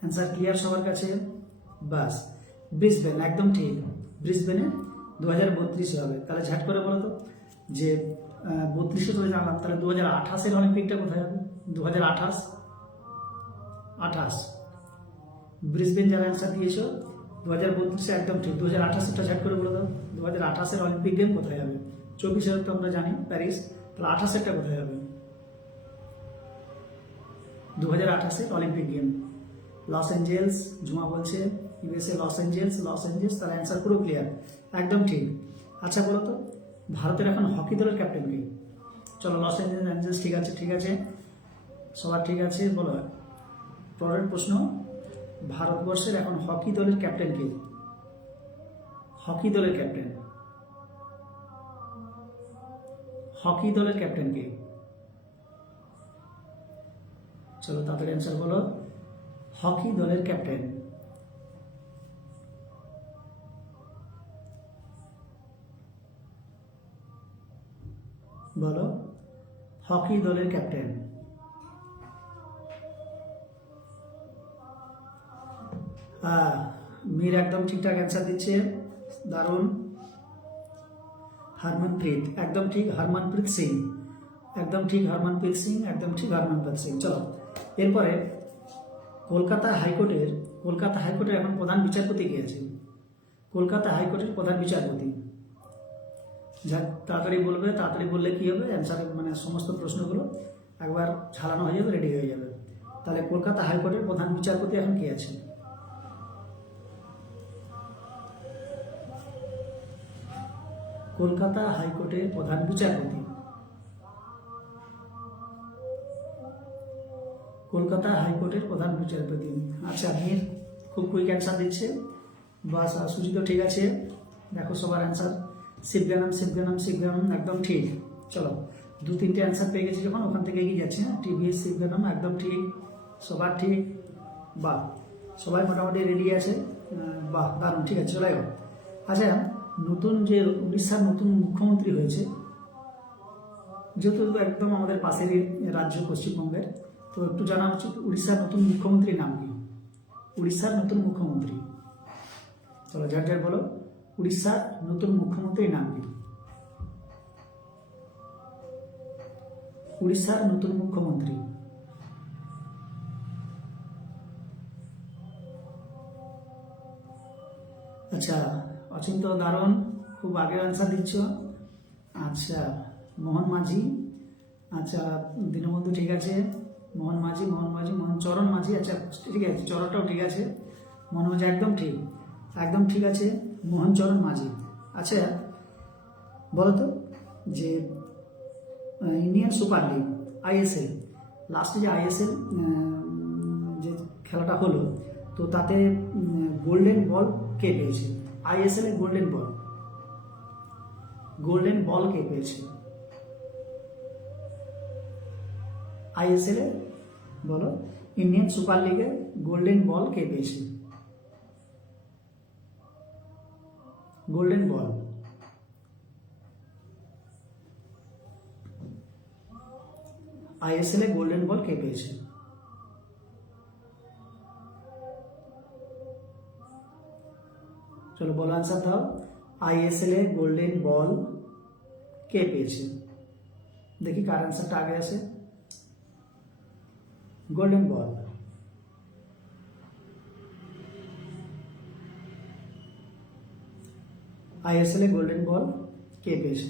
অ্যান্সার ক্লিয়ার সবার কাছে, বাস ব্রিসবেন একদম ঠিক, ব্রিসবেনে 2032-এ হবে। তাহলে ঝাট করে বলো তো যে 32-এ তো জানলাম, তাহলে 2028-এর অলিম্পিকটা কোথায় হবে? 2028 ব্রিসবেন যারা অ্যান্সার দিয়েছো 2032-এ একদম ঠিক, 2028-টা ঝাট করে বলে দাও 2028-এর অলিম্পিক গেম কোথায় হবে? 24-এর তো আমরা জানি প্যারিস, তাহলে 28-এরটা কোথায় হবে? 2028-এর Olympic game, Los Angeles. Jhuma বলছে ইউএসএ লস অ্যাঞ্জেলস, তার অ্যান্সার পুরো ক্লিয়ার, একদম ঠিক। আচ্ছা বলো তো, ভারতের এখন হকি দলের ক্যাপ্টেন কে? চলো, লস অ্যাঞ্জেলস ঠিক আছে, ঠিক আছে, সবার ঠিক আছে। বলো পরের প্রশ্ন, ভারতবর্ষের এখন হকি দলের ক্যাপ্টেন কে? হকি দলের ক্যাপ্টেন, হকি দলের ক্যাপ্টেন কে? চলো তাড়াতাড়ি অ্যান্সার বলো, হকি দলের ক্যাপ্টেন। বলো, হকি দলের ক্যাপ্টেন। মীর একদম ঠিকঠাক অ্যান্সার দিচ্ছে, দারুণ। হরমনপ্রীত, একদম ঠিক, হরমনপ্রীত সিং, একদম ঠিক, হরমনপ্রীত সিং, একদম ঠিক, হরমনপ্রীত সিং। চলো এরপরে, কলকাতা হাইকোর্টের এখন প্রধান বিচারপতি কে আছে? কলকাতা হাইকোর্টের প্রধান বিচারপতি। যা তাড়াতাড়ি বলবে, তাড়াতাড়ি বললে কি হবে, অ্যান্সার মানে সমস্ত প্রশ্নগুলো একবার ঝালানো হয়ে যাবে, রেডি হয়ে যাবে। তাহলে কলকাতা হাইকোর্টের প্রধান বিচারপতি এখন কে আছে? কলকাতা হাইকোর্টের প্রধান বিচারপতি, কলকাতা হাইকোর্টের প্রধান বিচারপতি। আচ্ছা, মীর খুব কুইক অ্যান্সার দিচ্ছে, বাস। সুজিত ঠিক আছে, দেখো সবার অ্যান্সার, শিবগানম, একদম ঠিক। চলো 2-3টে অ্যান্সার পেয়ে গেছি যখন, ওখান থেকে এগিয়ে যাচ্ছে। হ্যাঁ, টিভিএস শিবগানম, একদম ঠিক, সবার ঠিক। বাহ, সবাই মোটামুটি রেডি আছে, বাহ দারুণ, ঠিক আছে, চলে যাও। আচ্ছা, নতুন যে উড়িষ্যার নতুন মুখ্যমন্ত্রী হয়েছে, যেহেতু একদম আমাদের পাশেরই রাজ্য পশ্চিমবঙ্গের, তো একটু জানা উচিত উড়িষ্যার নতুন মুখ্যমন্ত্রীর নাম কি? উড়িষ্যার নতুন মুখ্যমন্ত্রী, চলো যার বলো, উড়িষ্যার নতুন মুখ্যমন্ত্রীর নাম কি? উড়িষ্যার নতুন মুখ্যমন্ত্রী। আচ্ছা, অচিন্ত, দারুণ, খুব আগে অ্যান্সার দিচ্ছ। আচ্ছা, মোহন মাঝি, আচ্ছা দীনবন্ধু ঠিক আছে, মোহন চরণ মাঝি, আচ্ছা ঠিক আছে, চরণটাও ঠিক আছে, মোহন মাঝি একদম ঠিক, একদম ঠিক আছে, মোহন চরণ মাঝি। আচ্ছা বলো তো, যে ইন্ডিয়ান সুপার লিগ আইএসএল, লাস্টে যে আইএসএল যে খেলাটা হলো, তো তাতে গোল্ডেন বল কে পেয়েছে? আইএসএল এ গোল্ডেন বল কে পেয়েছে? আইএসএল এ বলো, ইন্ডিয়ান সুপার লিগে গোল্ডেন বল কে পেয়েছে? গোল্ডেন বল, আইএসএল এ গোল্ডেন বল কে পেয়েছে? চলো বলো, আনসার দাও। আইএসএল এ গোল্ডেন বল কে পেয়েছে? দেখি কার আনসারটা আগে আসে। গোল্ডেন বল, আইএসএল এ গোল্ডেন বল কে পেয়েছে?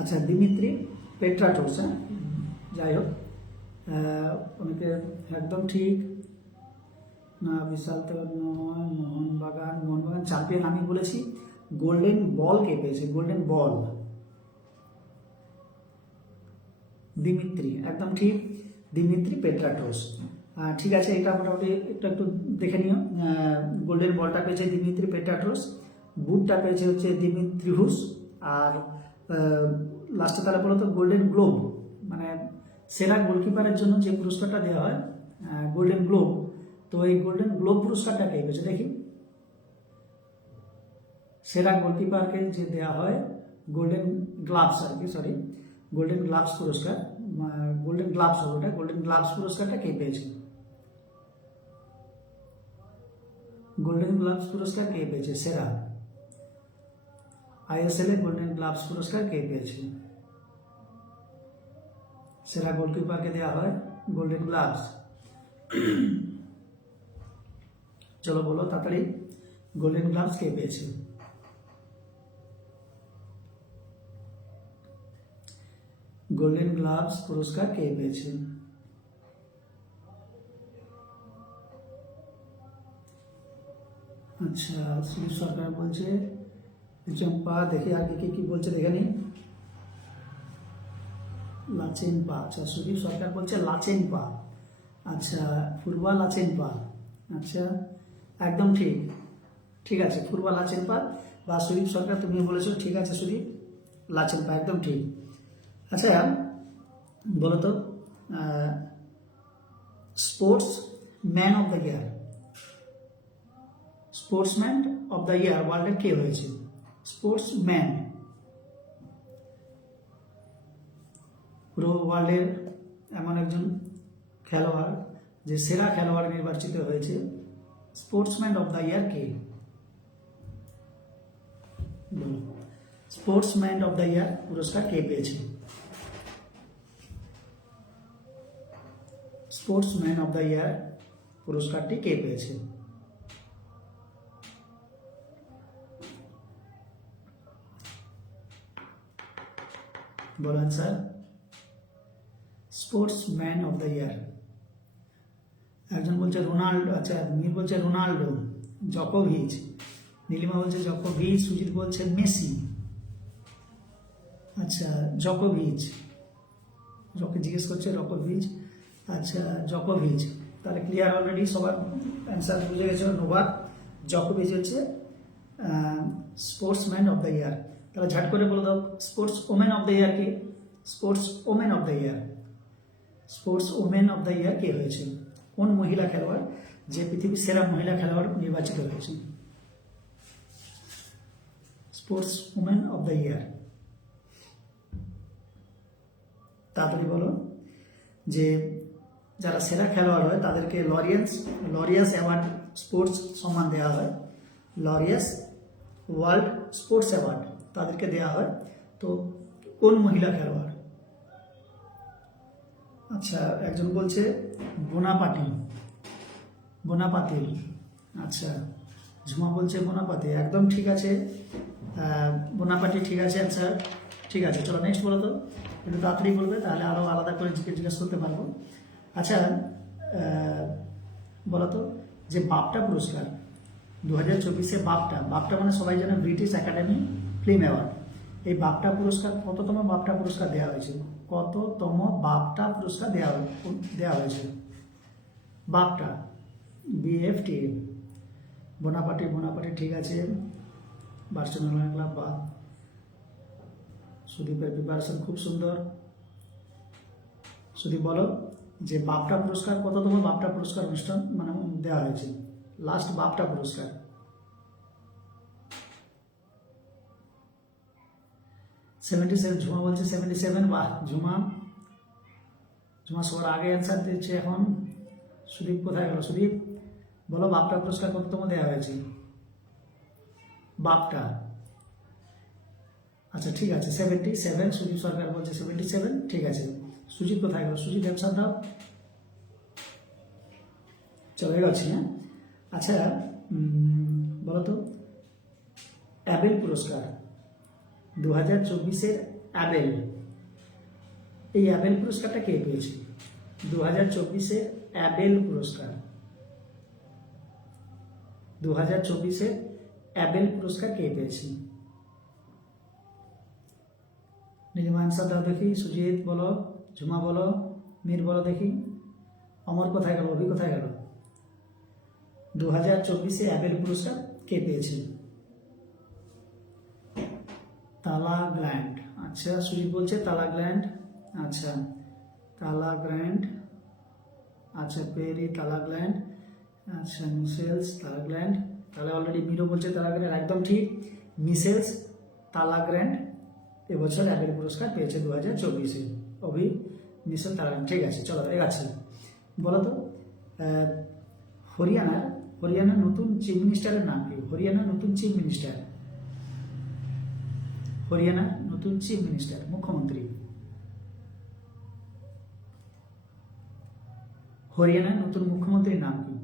আচ্ছা, দিমিত্রি পেট্রাটোস। হ্যাঁ, যাই হোক, অনেকে একদম ঠিক না, বিশাল তো নয়, মোহনবাগান চ্যাম্পিয়ন আমি বলেছি। গোল্ডেন বল কে পেয়েছে? গোল্ডেন বল দিমিত্রি, একদম ঠিক, দিমিত্রি পেট্রাটোস। ঠিক আছে, এটা মোটামুটি একটু দেখে নিও। গোল্ডেন বলটা পেয়েছে দিমিত্রি পেট্রাটোস, বুটটা পেয়েছে হচ্ছে দিমিত্রিহুস, আর লাস্টে তাহলে বলো তো গোল্ডেন গ্লোব, মানে সেরা গোলকিপারের জন্য যে পুরস্কারটা দেওয়া হয়, গোল্ডেন গ্লোব, তো এই গোল্ডেন গ্লোব পুরস্কারটা কে পেয়েছে দেখি? সেরা গোলকিপারকে যে দেওয়া হয় গোল্ডেন গ্লাভস, আর কি, সরি, গোল্ডেন গ্লাভস পুরস্কার, গোল্ডেন গ্লাভস হবে ওটা, গোল্ডেন গ্লাভস পুরস্কারটা কে পেয়েছে? গোল্ডেন গ্লাভস পুরস্কার কে পেয়েছে সেরা? আইএসএল এ গোল্ডেন গ্লাভস পুরস্কার কে পেয়েছে? সেরা গোলকিপারকে দেওয়া হয় গোল্ডেন গ্লাভস। চলো বলো তাড়াতাড়ি, গোল্ডেন গ্লাভস কে পেয়েছে? গোল্ডেন গ্লাভস পুরস্কার কে পেয়েছে? আচ্ছা, সুদীপ সরকার বলছে চম্পা। দেখি আর কি বলছে দেখে নিন। লাচেন পা। আচ্ছা, সুদীপ সরকার বলছে লাচেন পা। আচ্ছা, পূর্বা লাচেন পা। আচ্ছা, একদম ঠিক। ঠিক আছে, পূর্বা লাচেন পা বা সুদীপ সরকার তুমি বলেছো, ঠিক আছে সুদীপ, লাচেন পা একদম ঠিক। আচ্ছা, বলো তো sports man of the year, sportsman of the ইয়ার ওয়ার্ল্ডের কে হয়েছে? স্পোর্টসম্যান, পুরো ওয়ার্ল্ডের এমন একজন খেলোয়াড় যে সেরা খেলোয়াড় নির্বাচিত হয়েছে, স্পোর্টসম্যান অফ দ্য ইয়ার কে? বলো, স্পোর্টসম্যান অফ দ্য ইয়ার পুরস্কার কে পেয়েছে? স্পোর্টসম্যান অফ দ্য ইয়ার পুরস্কারটি কে পেয়েছে? বলো আনসার। স্পোর্টসম্যান অফ দ্য ইয়ার, একজন বলছে রোনাল্ডো, আচ্ছা মীর বলছে রোনাল্ডো, জকোভিচ, নীলিমা বলছে জকোভিচ, সুজিত বলছে মেসি। আচ্ছা, জকোভিচ, জিজ্ঞেস করছে জকোভিচ। আচ্ছা, জকোভিচ, তাহলে ক্লিয়ার অলরেডি, সবার অ্যান্সার বুঝে গেছে। নোভাক জকোভিচ হচ্ছে স্পোর্টসম্যান অফ দ্য ইয়ার। তাহলে ঝাট করে বলে দাও, sports women of the year কে? Sports women of the year, sports women of the year কে হয়েছে? কোন মহিলা খেলোয়াড় যে পৃথিবীর সেরা মহিলা খেলোয়াড় নির্বাচিত হয়েছে? স্পোর্টস ওমেন অফ দ্য ইয়ার, তাড়াতাড়ি বলো। যে যারা সেরা খেলোয়াড় হয় তাদেরকে লরিয়াস অ্যাওয়ার্ড স্পোর্টস সম্মান দেওয়া হয়, লরিয়াস ওয়ার্ল্ড স্পোর্টস অ্যাওয়ার্ড তাদেরকে দেওয়া হয়। তো কোন মহিলা খেলোয়াড়? আচ্ছা, একজন বলছে বোনাপাতিল। আচ্ছা, ঝুমা বলছে বোনাপাতি, একদম ঠিক আছে, বোনাপাটি ঠিক আছে অ্যান্সার। ঠিক আছে, চলো নেক্সট বলো তো, একটু তাড়াতাড়ি বলবে তাহলে আরও আলাদা করে জিজ্ঞেস করতে পারবো। আচ্ছা, বলো তো যে বাফটা পুরস্কার 2024-এ, বাফটা মানে সবাই জানে ব্রিটিশ একাডেমি ফিল্ম অ্যাওয়ার্ড, এই বাফটা পুরস্কার কততম বাফটা পুরস্কার দেওয়া হয়েছে? কততম বাফটা পুরস্কার দেওয়া হয়েছে? BAFTA, BFTA। বোনাপাটি ঠিক আছে, বার্সেলোনা ক্লাব বা সুদীপের প্রিপারেশন খুব সুন্দর। সুদীপ বলো যে বাফটা পুরস্কার কততম বাফটা পুরস্কার অনুষ্ঠান মানে দেওয়া হয়েছে, লাস্ট বাফটা পুরস্কার? ঝুমা বলছে 77। বাহ, ঝুমা সবার আগে অ্যান্সার দিচ্ছে এখন। সুদীপ কোথায় গেল? সুদীপ বলো বাফটা পুরস্কার কততম দেওয়া হয়েছে? বাফটা, আচ্ছা ঠিক আছে 77। সুদীপ সরকার বলছে 77, ঠিক আছে। সুজিত কোথায় গেল? সুজিত অ্যান্সার দাও। চলে গেছি, হ্যাঁ। আচ্ছা, বলো তো অ্যাবেল পুরস্কার 2024-এর অ্যাবেল, এই অ্যাবেল পুরস্কারটা কে পেয়েছে? 2024-এর অ্যাবেল পুরস্কার, 2024-এর অ্যাবেল পুরস্কার কে পেয়েছে? নীলিমা অ্যান্সার দাও দেখি। সুজিত বলো, ঝুমা বলো, মীর বলো দেখি। অমর কোথায় গেল? অভি কোথায় গেল? 2024-এ অ্যাবেল পুরস্কার কে পেয়েছে? তালা গ্র্যান্ড। আচ্ছা, সুজিত বলছে তালা গ্র্যান্ড। আচ্ছা, তালা গ্র্যান্ড, আচ্ছা পেরি তালা গ্র্যান্ড, আচ্ছা মিসেলস তালা গ্র্যান্ড। তাহলে অলরেডি মিরো বলছে তালা গ্র্যান্ড, একদম ঠিক। মিসেলস তালা গ্র্যান্ড এবছর অ্যাবেল পুরস্কার পেয়েছে 2024-এ। অভি মিসেল তালা গ্র্যান্ড, ঠিক আছে। চলো এগাচ্ছি। বলো তো হরিয়ানার নতুন চিফ মিনিস্টারের নাম কি? হরিয়ানার নতুন চিফ মিনিস্টার, হরিয়ানার নতুন চিফ মিনিস্টার, মুখ্যমন্ত্রী। হরিয়ানার নতুন মুখ্যমন্ত্রীর নাম কি?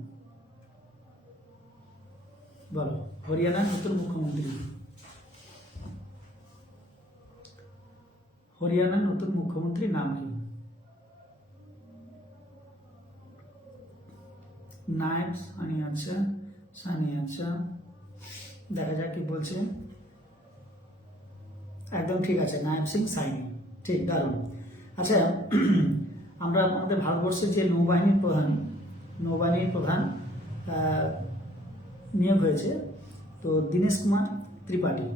বলো, হরিয়ানার নতুন মুখ্যমন্ত্রী, হরিয়ানার নতুন মুখ্যমন্ত্রীর নাম কি? নায়েব সানি। আচ্ছা সানি, আচ্ছা দেখা যাক কি বলছে। একদম ঠিক আছে, নায়েব সিং সাইনি, ঠিক, দারুণ। আচ্ছা আমরা আমাদের ভারতবর্ষের যে নৌবাহিনীর প্রধান নিয়োগ হয়েছে, তো দীনেশ কুমার ত্রিপাঠী,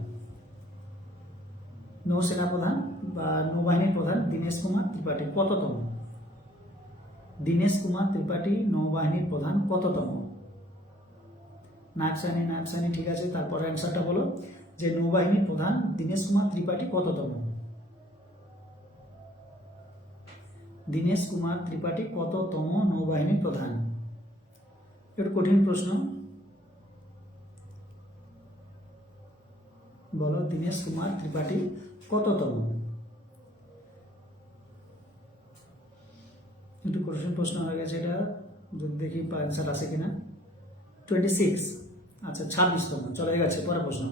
নৌসেনা প্রধান বা নৌবাহিনীর প্রধান দীনেশ কুমার ত্রিপাঠী কততম? দীনেশ কুমার ত্রিপাঠী নৌবাহিনীর প্রধান কততম? নায়েব সানি, ঠিক আছে। তারপরে অ্যান্সারটা বলো যে নৌবাহিনীর প্রধান দীনেশ কুমার ত্রিপাঠী কততম? দীনেশ কুমার ত্রিপাঠী কততম নৌবাহিনীর প্রধান? একটু কঠিন প্রশ্ন, বলো দীনেশ কুমার ত্রিপাঠী কততম? একটু কঠিন প্রশ্ন হয়ে গেছে এটা, দেখি অ্যান্সার আছে কিনা। 26, আচ্ছা 26তম। চলে গেছে পরের প্রশ্ন।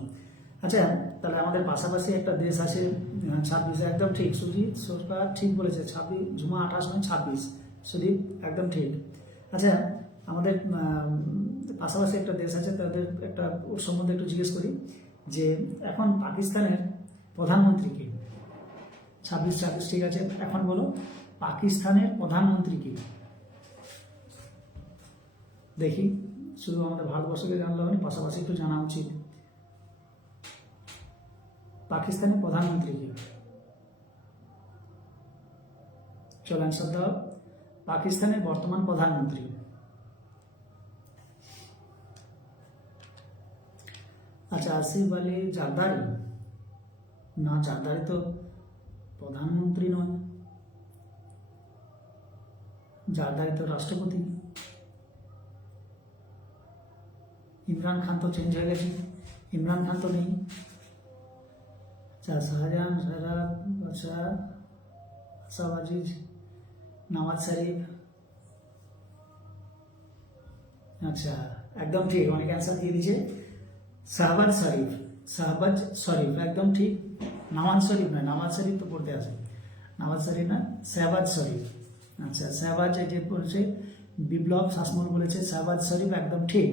আচ্ছা তাহলে আমাদের পাশাপাশি একটা দেশ আছে 26, একদম ঠিক। সুজিত সরকার ঠিক বলেছে 26, ঝুমা 28 নয় 26, সুদীপ একদম ঠিক। আচ্ছা আমাদের পাশাপাশি একটা দেশ আছে, তাদের একটা ওর সম্বন্ধে একটু জিজ্ঞেস করি যে এখন পাকিস্তানের প্রধানমন্ত্রী কে? 26, ঠিক আছে। এখন বলো পাকিস্তানের প্রধানমন্ত্রী কে? দেখি, শুধু আমাদের ভারতবর্ষকে জানলে হবে, পাশাপাশি একটু জানা উচিত। পাকিস্তানের প্রধানমন্ত্রী কে? চলো অ্যান্সার দাও। পাকিস্তানের বর্তমান প্রধানমন্ত্রী। আচ্ছা আসিফ আলী জারদারি না, জারদারি তো প্রধানমন্ত্রী নয়, জারদারি তো রাষ্ট্রপতি। ইমরান খান তো চেঞ্জ হয়ে গেছে, ইমরান খান তো নেই। আচ্ছা শাহজাহান, আচ্ছা আসাব আজিজ, নওয়াজ শরীফ, আচ্ছা একদম ঠিক, অনেক অ্যান্সার দিয়ে দিয়েছে। শাহবাজ শরীফ একদম ঠিক। নওয়াজ শরীফ নয়, নওয়াজ শরীফ তো পড়তে আছে, নওয়াজ শরীফ না, শাহবাজ শরীফ। আচ্ছা শাহবাজ যে বলছে বিপ্লব শাসমল বলেছে, শাহবাজ শরীফ একদম ঠিক।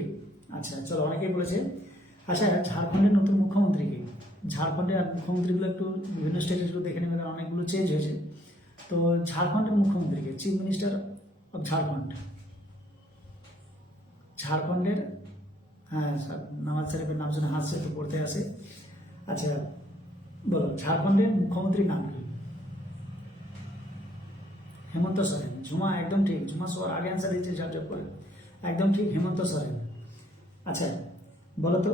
আচ্ছা চলো, অনেকেই বলেছে। আচ্ছা ঝাড়খণ্ডের নতুন মুখ্যমন্ত্রী কি? ঝাড়খণ্ডের মুখ্যমন্ত্রীগুলো একটু বিভিন্ন স্টেটেসগুলো দেখে নেবে, কারণ অনেকগুলো চেঞ্জ হয়েছে। তো ঝাড়খণ্ডের মুখ্যমন্ত্রী কে? চিফ মিনিস্টার অফ ঝাড়খণ্ডের, হ্যাঁ নওয়াজ শরীফের নাম শুনে হাসছে, তো পড়তে আসে। আচ্ছা বলো ঝাড়খণ্ডের মুখ্যমন্ত্রীর নাম কি? হেমন্ত সোরেন। ঝুমা একদম ঠিক, ঝুমা সবার আগে অ্যান্সার দিচ্ছে ঝাড়ঝাড় করে, একদম ঠিক, হেমন্ত সোরেন। আচ্ছা বলো তো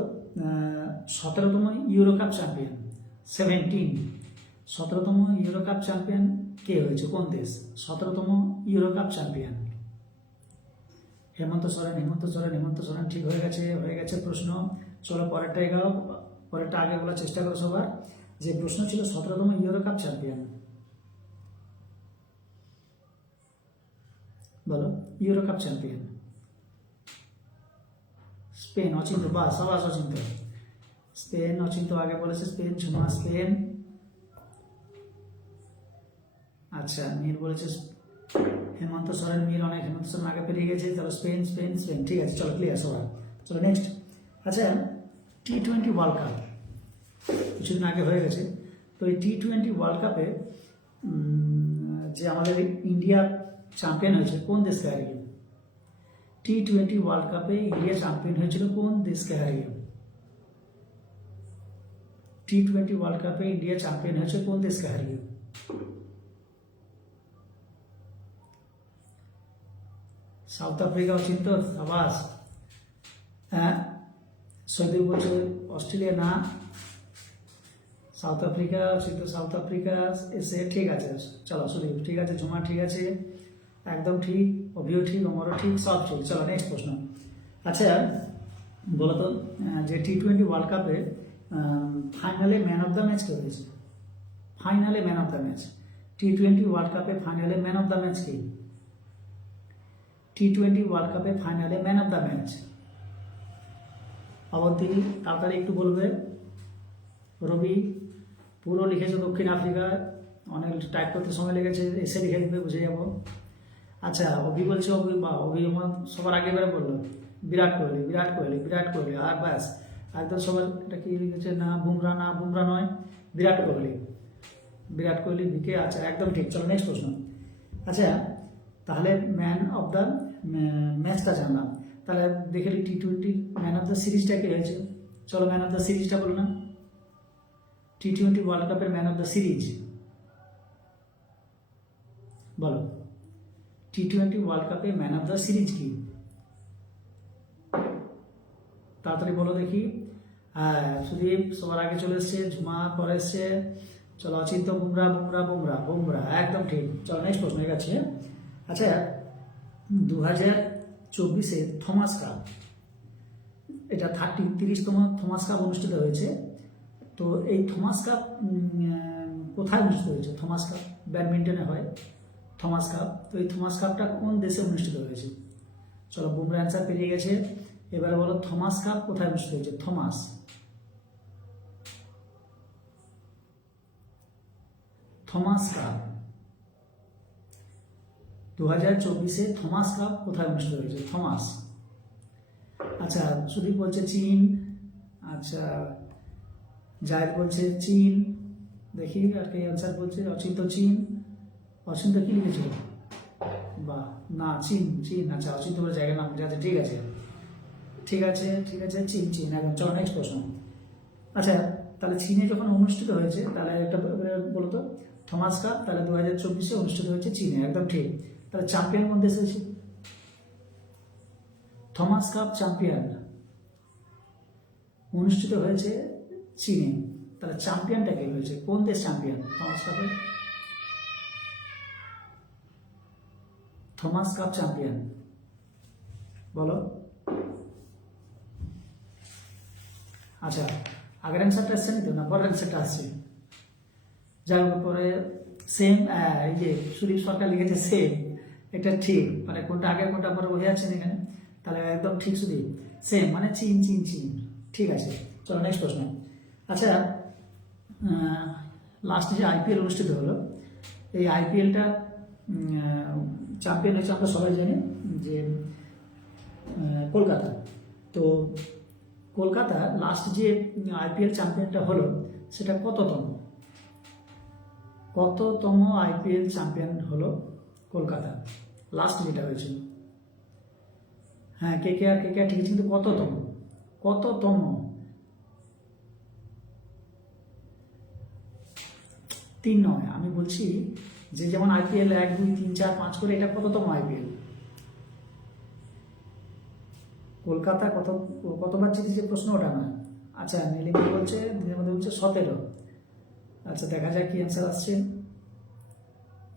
17তম ইউরো কাপ চ্যাম্পিয়ন, 17তম ইউরো কাপ চ্যাম্পিয়ন কে হয়েছে, কোন দেশ? 17তম euro cup champion Hemant Soren, ঠিক হয়ে গেছে প্রশ্ন। চলো পরেরটা এগাও, পরেরটা আগে বলার চেষ্টা করো সবার। যে প্রশ্ন ছিল 17তম ইউরো কাপ চ্যাম্পিয়ন, বলো euro cup champion. Spain, Achinta, বাস সবাস অচিন্ত, স্পেন অচিন্ত আগে বলেছে, স্পেন, ঝুমা স্পেন। আচ্ছা মীর বলেছে হেমন্ত সোরেন, মীর অনেক, হেমন্ত সোরেন আগে পেরিয়ে গেছে। চলো স্পেন, ঠিক আছে, চলো ক্লিয়ার সবার। চলো নেক্সট। আচ্ছা T20 ওয়ার্ল্ড কাপ কিছুদিন আগে হয়ে গেছে, তো এই T20 ওয়ার্ল্ড কাপে যে আমাদের ইন্ডিয়া চ্যাম্পিয়ন হয়েছে কোন দেশকে হারিয়ে? T20 ওয়ার্ল্ড কাপে ইন্ডিয়া চ্যাম্পিয়ন হয়েছিল কোন দেশকে হারিয়ে? T20 ওয়ার্ল্ড কাপে ইন্ডিয়া চ্যাম্পিয়ন হয়েছে কোন দেশকে হারিয়ে? সাউথ আফ্রিকা অচিন্ত, আবাস। হ্যাঁ সৌদি বলছে অস্ট্রেলিয়া না, south Africa Achinta, south Africa এসে, ঠিক আছে। চলো সুদীপ ঠিক আছে, ঝুমা ঠিক আছে, একদম ঠিক, অভিও ঠিক, অমরও ঠিক, সব ঠিক। চলো নেক্সট প্রশ্ন। আচ্ছা বলতো যে T20 ওয়ার্ল্ড কাপে ফাইনালে ম্যান অফ দ্য ম্যাচ কে হয়েছে? ফাইনালে man of the match, T20 world কাপে ফাইনালে ম্যান অফ দ্য ম্যাচ কি? T20 ওয়ার্ল্ড কাপে ফাইনালে man of the match. Avanti তাড়াতাড়ি একটু বলবে। রবি পুরো লিখেছে দক্ষিণ আফ্রিকা, অনেক টাইপ করতে সময় লেগেছে, এসে লিখে দিতে বুঝে যাবো। আচ্ছা, অভি বলছে, অভি আমার সবার আগে এবারে বললো বিরাট কোহলি, বিরাট কোহলি, বিরাট কোহলি, আর ব্যাস একদম সবার। এটা কি লিখেছে? না বুমরা, না বুমরা নয়, বিরাট কোহলি, বিরাট কোহলি বিকে। আচ্ছা, একদম ঠিক। চলো নেক্সট প্রশ্ন। আচ্ছা, তাহলে ম্যান অফ দ্য ম্যাচটা জানলাম, তাহলে দেখে নিই T20 ম্যান অফ দ্য সিরিজটা কে হয়েছে। চলো ম্যান অফ দ্য সিরিজটা বলো না, T20 ওয়ার্ল্ড কাপের ম্যান অফ দ্য সিরিজ বলো। T20 ওয়ার্ল্ড কাপে ম্যান অফ দ্য সিরিজ কি? তাড়াতাড়ি বলো দেখি। হ্যাঁ, সুদীপ সবার আগে চলে এসছে, ঝুমা পরে এসছে। চলো অচিন্ত, বুমরা, বুমরা, বুমরা, বুমরা, একদম ঠিক। চলো নেক্সট প্রশ্ন হয়ে গেছে। আচ্ছা, 2024 থমাস কাপ, এটা 30তম থমাস কাপ অনুষ্ঠিত হয়েছে। তো এই থমাস কাপ কোথায় অনুষ্ঠিত হয়েছে? থমাস কাপ ব্যাডমিন্টনে হয় থমাস কাপ। তো এই থমাস কাপটা কোন দেশে অনুষ্ঠিত হয়েছে? চলো বুমরা অ্যান্সার পেরিয়ে গেছে। এবারে বলো থমাস কাপ কোথায় অনুষ্ঠিত হয়েছে? Thomas, Thomas cup 2024 Thomas cup কোথায় অনুষ্ঠিত হয়েছে? থমাস। আচ্ছা, সুদীপ বলছে চীন। আচ্ছা, জায়েদ বলছে চীন। দেখি আর কে অ্যান্সার বলছে। অচিন্ত চীন। অচিন্ত কি লিখেছিল? বা না, চীন, চীন। আচ্ছা, অচিন্ত বলে জায়গার নাম বুঝে আছে। ঠিক আছে, ঠিক আছে, ঠিক আছে, চীন, চীন, একদম। চলো নেক্সট প্রশ্ন। আচ্ছা, তাহলে চীনে যখন অনুষ্ঠিত হয়েছে, তাহলে একটা বলো তো থমাস কাপ, তাহলে 2024 অনুষ্ঠিত হয়েছে চীনে, একদম ঠিক। তাহলে চ্যাম্পিয়ন কোন দেশ হয়েছে? থমাস কাপ চ্যাম্পিয়ন অনুষ্ঠিত হয়েছে চীনে। তাহলে চ্যাম্পিয়নটা কে হয়েছে? কোন দেশ চ্যাম্পিয়ন থমাস কাপের? থমাস কাপ চ্যাম্পিয়ন বলো। আচ্ছা, আগের অ্যান্সারটা আসছে না তো, না পরের অ্যান্সারটা আসছে? যাই হোক, পরে সেম। এই যে সুদীপ সরকার লিখেছে সেম, এটা ঠিক। মানে কোনটা আগে কোনটা পরে বোঝা যাচ্ছে না এখানে। তাহলে একদম ঠিক সুদীপ, সেম, মানে চীন, চীন, চীন। ঠিক আছে, চলো নেক্সট প্রশ্ন। আচ্ছা, লাস্টে যে IPL অনুষ্ঠিত হলো, এই IPLটা চ্যাম্পিয়ন হয়েছে আমরা সবাই জানি যে কলকাতা। তো কলকাতা লাস্ট যে IPL চ্যাম্পিয়নটা হলো, সেটা কততম? কততম IPL চ্যাম্পিয়ন হলো কলকাতা লাস্ট যেটা হয়েছিল? হ্যাঁ, KKR ঠিক আছে, কিন্তু কততম? কততম? তিন নয়, আমি বলছি যে যেমন IPL 1, 2, 3, 4, 5 করে, এটা কততম IPL? কলকাতা কতবার জিতেছে প্রশ্ন, ওটা না। আচ্ছা, নীলিমা বলছে, দিনের মধ্যে বলছে 17। আচ্ছা, দেখা যাক কি অ্যান্সার আসছে।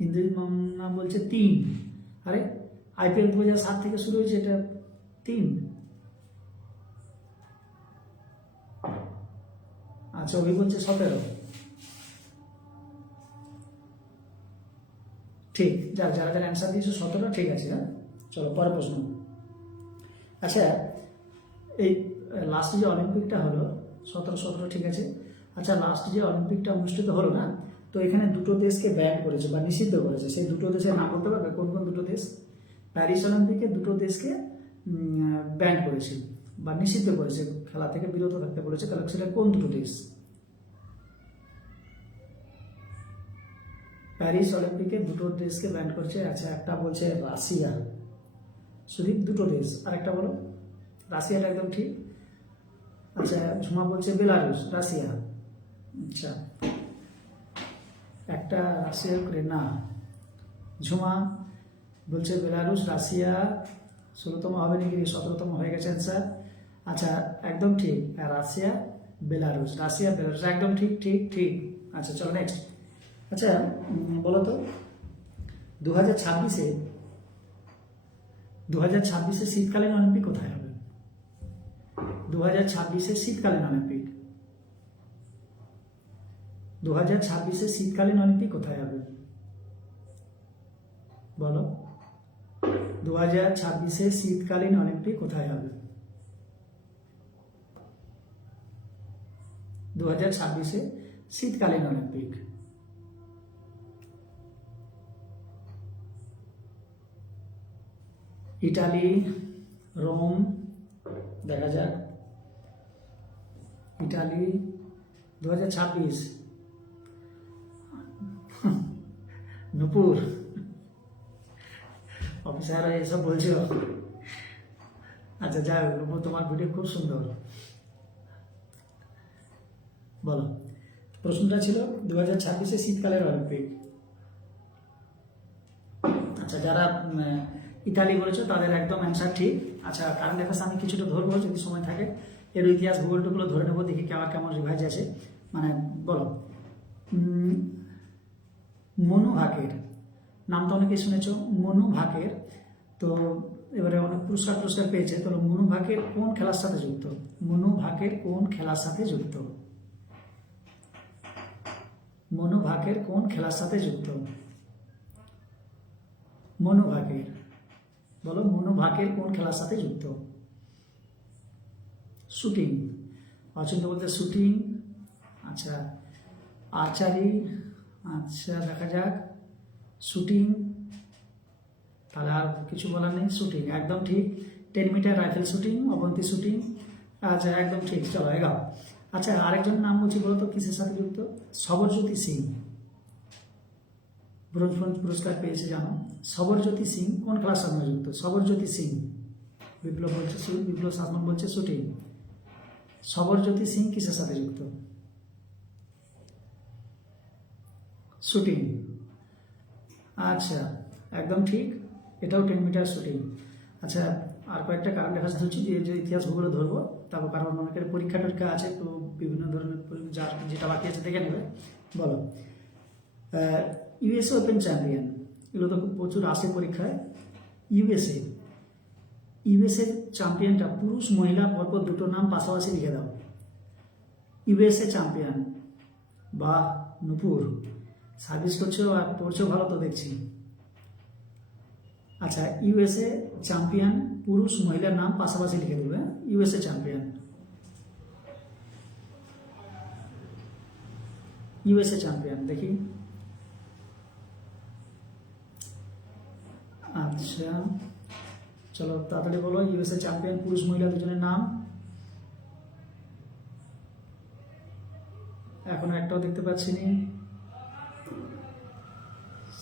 ইন্দ্রিত মামনা বলছে 3। আরে IPL 2007 থেকে শুরু হয়েছে, এটা 3। আচ্ছা, ওই বলছে 17। ঠিক, যারা যারা অ্যান্সার দিয়েছে 17, ঠিক আছে। হ্যাঁ, চলো পরের প্রশ্ন। আচ্ছা, এই লাস্টে যে অলিম্পিকটা হলো 17, ঠিক আছে। আচ্ছা, লাস্ট যে অলিম্পিকটা অনুষ্ঠিত হলো না, তো এখানে দুটো দেশকে ব্যান করেছে বা নিষিদ্ধ করেছে। সেই দুটো দেশের নাম বলতে পারবে? কোন কোন দুটো দেশ? প্যারিস অলিম্পিকে দুটো দেশকে ব্যান করেছে বা নিষিদ্ধ করেছে, খেলা থেকে বিরত থাকতে বলেছে। তাহলে সেটা কোন দুটো দেশ? প্যারিস অলিম্পিকে দুটো দেশকে ব্যান করেছে। আচ্ছা, একটা বলছে রাশিয়া। সুদীপ দুটো দেশ, আরেকটা বলো। রাশিয়াটা একদম ঠিক। আচ্ছা, ঝুমা বলছে বেলারুস, রাশিয়া। আচ্ছা, একটা রাশিয়া করে না। ঝুমা বলছে বেলারুস, রাশিয়া 16তম হবে নাকি? 17তম হয়ে গেছে অ্যান্সার। আচ্ছা, একদম ঠিক, রাশিয়া বেলারুস, রাশিয়া বেলারুস, একদম ঠিক, ঠিক, ঠিক। আচ্ছা, চলো নেক্সট। আচ্ছা, বলো তো 2026 শীতকালীন অলিম্পিক কোথায় হবে? 2026 শীতকালীন অলিম্পিক, 2026 শীতকালীন অলিম্পিক কোথায় হবে বলো? 2026 শীতকালীন অলিম্পিক কোথায় হবে? 2026 শীতকালীন অলিম্পিক ইটালি, রোম, দেখা যাক, ইটালি 2026, নূপুর অফিসার এসব বলছিল। আচ্ছা যাই হোক নূপুর, তোমার ভিডিও খুব সুন্দর। বলো, প্রশ্নটা ছিল 2026-এ শীতকালের অলিম্পিক। আচ্ছা, যারা ইতালি বলেছো তাদের একদম অ্যান্সার ঠিক। আচ্ছা, কারেন্ট অ্যাফেয়ার্স আমি কিছুটা ধরবো যদি সময় থাকে, এর ইতিহাস ভূগোলটুকুলো ধরে নেবো, দেখি কেমন রিভাইজ আছে। মানে বলো, মনু ভাকের নামটা অনেকে শুনেছো, মনু ভাকের। তো এবারে অনেক পুরস্কার পেয়েছে। তো মনু ভাকের কোন খেলার সাথে যুক্ত? মনু ভাকের কোন খেলার সাথে যুক্ত? মনু ভাকের কোন খেলার সাথে যুক্ত? মনু ভাকের, বলো মনু ভাকের কোন খেলার সাথে যুক্ত? শুটিং, অচিন্ত বলতে শুটিং। আচ্ছা, আর্চারি। আচ্ছা দেখা যাক, শুটিং, তাহলে আর কিছু বলার নেই, শুটিং একদম ঠিক। 10 metre rifle shooting, Avanti shooting. আচ্ছা একদম ঠিক, চলো এগাও। আচ্ছা, আরেকজন নাম বলছি, বলতো কিসের সাথে যুক্ত? সবরজ্যোতি সিং, ব্রোঞ্জ পুরস্কার পেয়েছে জানো। সবরজ্যোতি সিং কোন খেলার সঙ্গে যুক্ত? সবরজ্যোতি সিং, বিপ্লব শাসন বলছে শুটিং। সবরজ্যোতি সিং কিসের সাথে যুক্ত? শুটিং। আচ্ছা একদম ঠিক, এটাও 10 মিটার শুটিং। আচ্ছা, আর কয়েকটা কারেন্ট অ্যাফেয়ার্স ধরছি, যে ইতিহাস ভূগোলে ধরবো, তারপর কারণ অনেকের পরীক্ষা টরীক্ষা আছে, তো বিভিন্ন ধরনের যেটা বাকি আছে দেখে নেবে। বলো, ইউএসএ ওপেন চ্যাম্পিয়ন, এগুলো তো প্রচুর আসে পরীক্ষায়। ইউএসএ চ্যাম্পিয়নটা পুরুষ মহিলা পরপর দুটো নাম পাশাপাশি লিখে দাও। USA champion. বাহ নূপুর, সার্ভিস করছো আর পড়ছো ভালো তো দেখছি। আচ্ছা, ইউএসএ চ্যাম্পিয়ন পুরুষ মহিলার নাম পাশাপাশি লিখে দেবে। ইউএসএ চ্যাম্পিয়ন, ইউএসএ চ্যাম্পিয়ন দেখি। আচ্ছা চলো তাড়াতাড়ি বলো, ইউএসএ চ্যাম্পিয়ন পুরুষ মহিলা দুজনের নাম। এখনো একটাও দেখতে পাচ্ছি নি।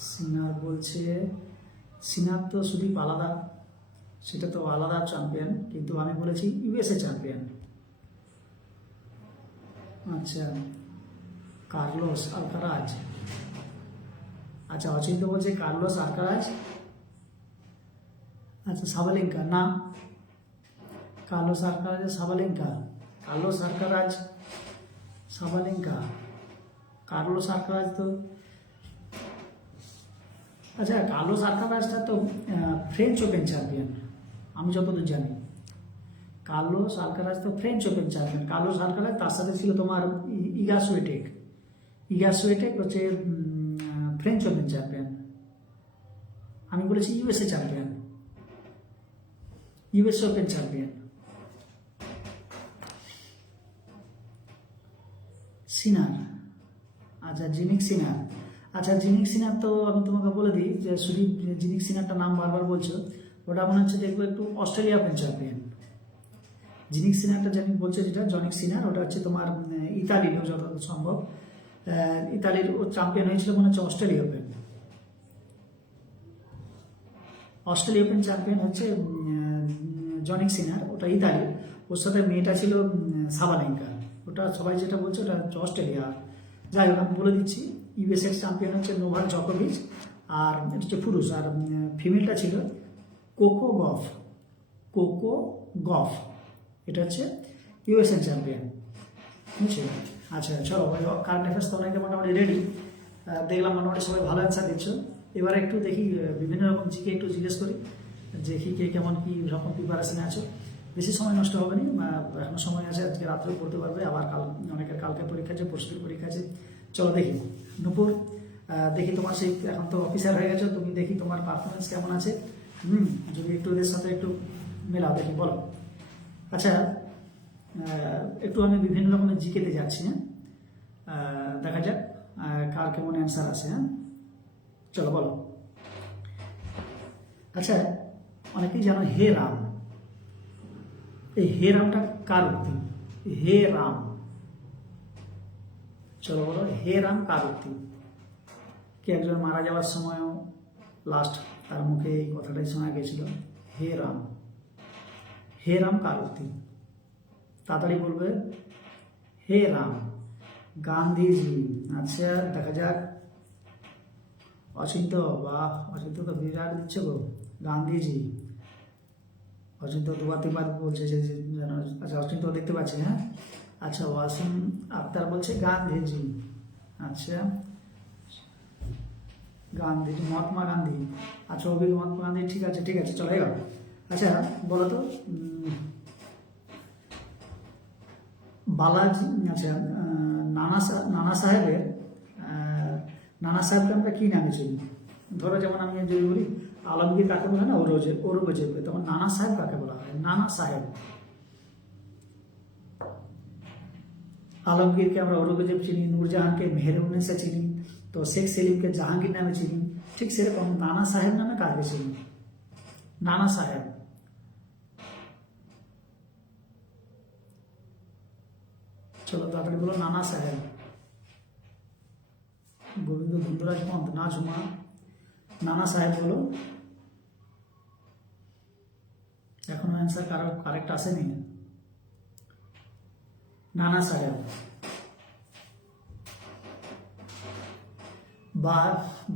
সিনার বলছে, সিনার তো শুধু আলাদা, সেটা তো আলাদা চ্যাম্পিয়ন, কিন্তু আমি বলেছি ইউএসএ চ্যাম্পিয়ন। আচ্ছা, কার্লোস আলকারাজ। আচ্ছা, অচিন্ত বলছে কার্লোস আলকারাজ। আচ্ছা, সাবালেঙ্কা না, Carlos Alcaraz Sabalenka, Carlos Alcaraz Sabalenka, Carlos Alcaraz তো। আচ্ছা, কার্লোস আলকারাজটা তো ফ্রেঞ্চ ওপেন চ্যাম্পিয়ন আমি যতদূর জানি। কার্লোস আলকারাজ তো French open champion. Carlos Alcaraz, তার সাথে ছিল তোমার ইগা সুয়েটেক হচ্ছে ফ্রেঞ্চ ওপেন চ্যাম্পিয়ন। আমি বলেছি USA champion, US open champion. Sinner, আচ্ছা জিনিক সিনার। আচ্ছা, জিনিক সিনার তো আমি তোমাকে বলে দিই, যে শুধু জিনিক সিনারটা নাম বারবার বলছো, ওটা মনে হচ্ছে দেখবো একটু অস্ট্রেলিয়া ওপেন চ্যাম্পিয়ন। জিনিক সিনারটা জানি বলছে, যেটা জনিক সিনার, ওটা হচ্ছে তোমার ইতালির যতদূর সম্ভব। ইতালির ও চ্যাম্পিয়ন হয়েছিল মনে হচ্ছে Australia open. Australia open champion হচ্ছে জনিক সিনার, ওটা ইতালি। ওর সাথে মেয়েটা ছিল সাবালেঙ্কা। ওটা সবাই যেটা বলছে ওটা হচ্ছে অস্ট্রেলিয়া। যাই হোক, আমি বলে দিচ্ছি, ইউএসএর চ্যাম্পিয়ন হচ্ছে নোভাক জকোভিচ, আর এটা হচ্ছে পুরুষ, আর ফিমেলটা ছিল কোকো গফ। এটা হচ্ছে ইউএসএন চ্যাম্পিয়ন, বুঝছি। আচ্ছা চলো, কারেন্ট অ্যাফেয়ার্স তো অনেকে মোটামুটি রেডি, দেখলাম মোটামুটি সবাই ভালো অ্যান্সার দিচ্ছ। এবার একটু দেখি বিভিন্ন রকম জিকে একটু জিজ্ঞেস করি, দেখি কে কেমন কী রকম প্রিপারেশনে আছো। বেশি সময় নষ্ট হবে না, এখনো সময় আছে, আজকে রাত্রেও পড়তে পারবে, আবার অনেকের কালকে পরীক্ষা আছে, পরশুদিন পরীক্ষা আছে। চলো দেখি নূপুর, দেখি তোমার সেই, এখন তো অফিসার হয়ে গেছো তুমি, দেখি তোমার পারফরমেন্স কেমন আছে। যদি একটু ওদের সাথে একটু মেলাও দেখি, বলো। আচ্ছা, একটু আমি বিভিন্ন রকমের জিকেতে যাচ্ছি, হ্যাঁ, দেখা যাক কার কেমন অ্যান্সার আছে। হ্যাঁ চলো বলো। আচ্ছা, অনেকেই জানো হে রাম, এই হে রামটা কার উক্তি? হে রাম, চলো বলো হে রাম কার উক্তি? কে একজন মারা যাওয়ার সময়ও লাস্ট তার মুখে এই কথাটাই শোনা গেছিল, হে রাম। হে রাম কার উক্তি? তাড়াতাড়ি বলবে। হে রাম, গান্ধীজি। আচ্ছা দেখা যাক। অচিন্ত, বাহ অচিন্ত তো বিরাট দিচ্ছে গো। গান্ধীজি, অচিন্ত দুবার তিনবার বলছে যে যেন, আচ্ছা অচিন্ত দেখতে পাচ্ছি, হ্যাঁ। আচ্ছা ওয়াসিম আক্তার বলছে গান্ধীজি। আচ্ছা গান্ধীজি, মহাত্মা গান্ধী। আচ্ছা অভিজ্ঞ মহাত্মা গান্ধী, ঠিক আছে ঠিক আছে, চলে গেল। আচ্ছা বলো তো বালাজি, আচ্ছা নানা সাহেবের, নানা সাহেবকে আমরা কী নামে চিনি? ধরো যেমন আমি যদি বলি আলমগীর কাকে বলে না, ঔরঙ্গজেবকে, তখন নানা সাহেব কাকে বলা হয়? নানা সাহেব। আলমগীরকে আমরা ঔরঙ্গজেব চিনি, নূরজাহানকে মেহেরুন্নেসা চিনি, তো শেখ সেলিমকে জাহাঙ্গীর নামে চিনি, ঠিক সেরকম নানা সাহেব নামে কাকে চিনি? নানা সাহেব। চলো তাড়াতাড়ি বলো নানা সাহেব। গোবিন্দ ধুন্দরাজ পন্থ, না ঝুমা, নানা সাহেব বলো। এখনো অ্যান্সার কারো কারেক্ট আসেনি। নানা সাহেব। বা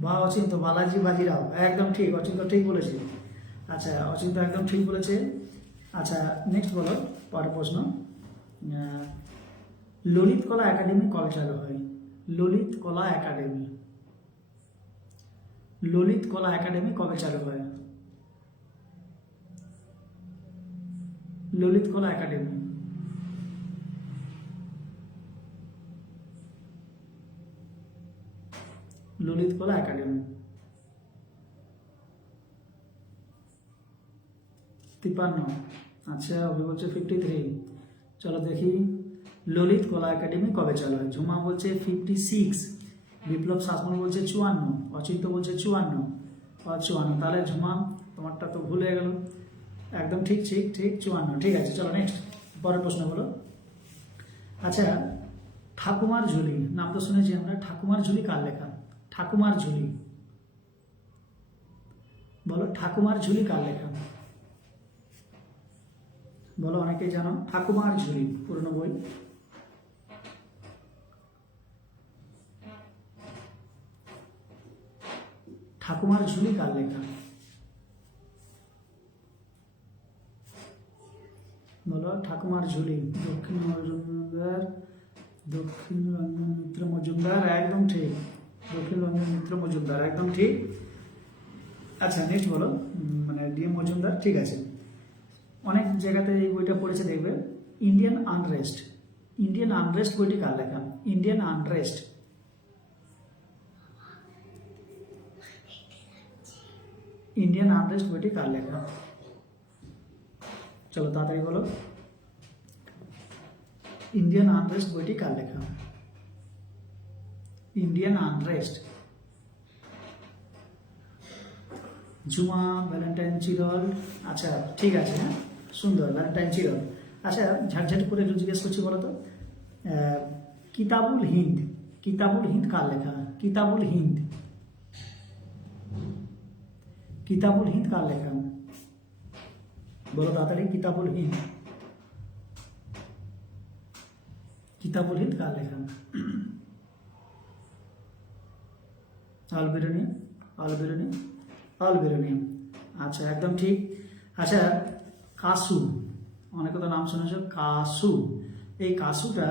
বা অচিন্ত, বালাজি বাজিরাও, একদম ঠিক, অচিন্ত ঠিক বলেছে। আচ্ছা অচিন্ত একদম ঠিক বলেছে। আচ্ছা নেক্সট বলো, পরের প্রশ্ন। ললিত কলা একাডেমি কবে চালু হয়? ললিত কলা একাডেমি, ললিত কলা একাডেমি কবে চালু হয়? ললিত কলা একাডেমি, ললিত কলা একাডেমি 53। আচ্ছা অভি বলছে 53। চলো দেখি ললিত কলা একাডেমি কবে চালু হয়। ঝুমা বলছে 56, বিপ্লব শাসমল বলছে 54, অচিন্ত বলছে 54। তাহলে ঝুমা তোমারটা তো ভুল হয়ে গেল। একদম ঠিক ঠিক ঠিক 54, ঠিক আছে। চলো নেক্সট, পরের প্রশ্ন বলো। আচ্ছা ঠাকুমার ঝুলি, নাম তো শুনেছি আমরা, ঠাকুমার ঝুলি কার লেখা? ঠাকুমার ঝুলি বলো, ঠাকুমার ঝুলি কার লেখা? বলো, অনেকেই জানো ঠাকুমার ঝুলি, পুরনো বই। ঠাকুমার ঝুলি কার লেখা? বলো ঠাকুমার ঝুলি। দক্ষিণ মজুমদার, দক্ষিণ রঞ্জন মিত্র মজুমদার, একদম ঠিক। দক্ষিণ রঞ্জন মিত্র মজুমদার, একদম ঠিক। আচ্ছা নেক্সট বলো, মানে ডিএম মজুমদার, ঠিক আছে। অনেক জায়গাতে এই বইটা পড়েছে দেখবে, ইন্ডিয়ান আনরেস্ট। ইন্ডিয়ান আনরেস্ট বইটি কার লেখা? ইন্ডিয়ান আনরেস্ট, ইন্ডিয়ান আনরেস্ট বইটি কার লেখা? চলো তাড়াতাড়ি বলো, ইন্ডিয়ান আনরেস্ট বইটি কার লেখা? Indian unrest. ঝুমা, ভ্যালেন্টাইন চিরল, আচ্ছা ঠিক আছে, হ্যাঁ সুন্দর, ভ্যালেন্টাইন চিরল। আচ্ছা ঝাটঝাট করে একটু জিজ্ঞেস করছি, বলো তো কিতাবুল হিন্দ, কিতাবুল হিন্দ কার লেখা? কিতাবুল হিন্দ, কিতাবুল হিন্দ কার লেখা? বলো তাড়াতাড়ি, কিতাবুল হিন্দ, কিতাবুল হিন্দ কার লেখা? আল বিরুনি, আল বিরুনি, আল বিরুনি, আচ্ছা একদম ঠিক। আচ্ছা কাসু, অনেকে তো নাম শুনেছ, কাসু, এই কাসুটা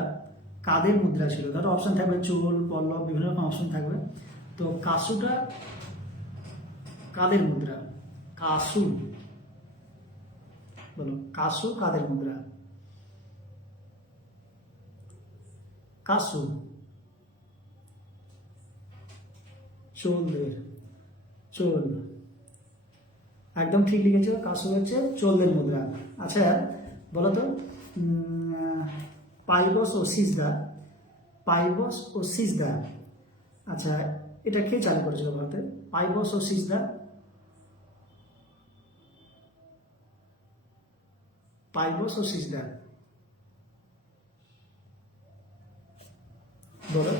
কাদের মুদ্রা ছিল? ধরো অপশন থাকবে চোল, পল্লব, বিভিন্ন রকম অপশন থাকবে। তো কাসুটা কাদের মুদ্রা? কাসু, বলো কাসু কাদের মুদ্রা? কাসু চোলদের, চোল, একদম ঠিক লিখেছো, কাসু হচ্ছে চোলদের মুদ্রা। আচ্ছা বলো তো পাইবস ও সিজদা, পাইবস ও সিজদা, আচ্ছা এটা কে চালু করেছিল ভারতে? পাইবস ও সিজদা, পাইবস ও সিজদার। বলো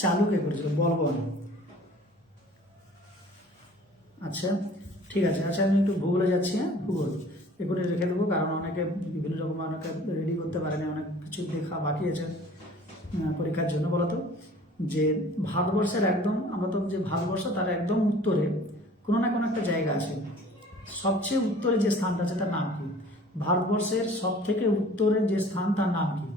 চালু কে করেছিল? বলবন। আচ্ছা ঠিক আছে। আচ্ছা আমি একটু ভূগোলে যাচ্ছি। হ্যাঁ ভূগোল এগুলো রেখে দেবো, কারণ অনেকে বিভিন্ন রকম অনেকে রেডি করতে পারেনি, অনেক কিছু দেখা বাকি আছে পরীক্ষার জন্য। বলতো যে ভারতবর্ষের একদম, আমরা তো যে ভারতবর্ষ তার একদম উত্তরে কোনো না কোনো একটা জায়গা আছে, সবচেয়ে উত্তরে যে স্থানটা আছে তার নাম কি? ভারতবর্ষের সব থেকে উত্তরে যে স্থান তার নাম কি?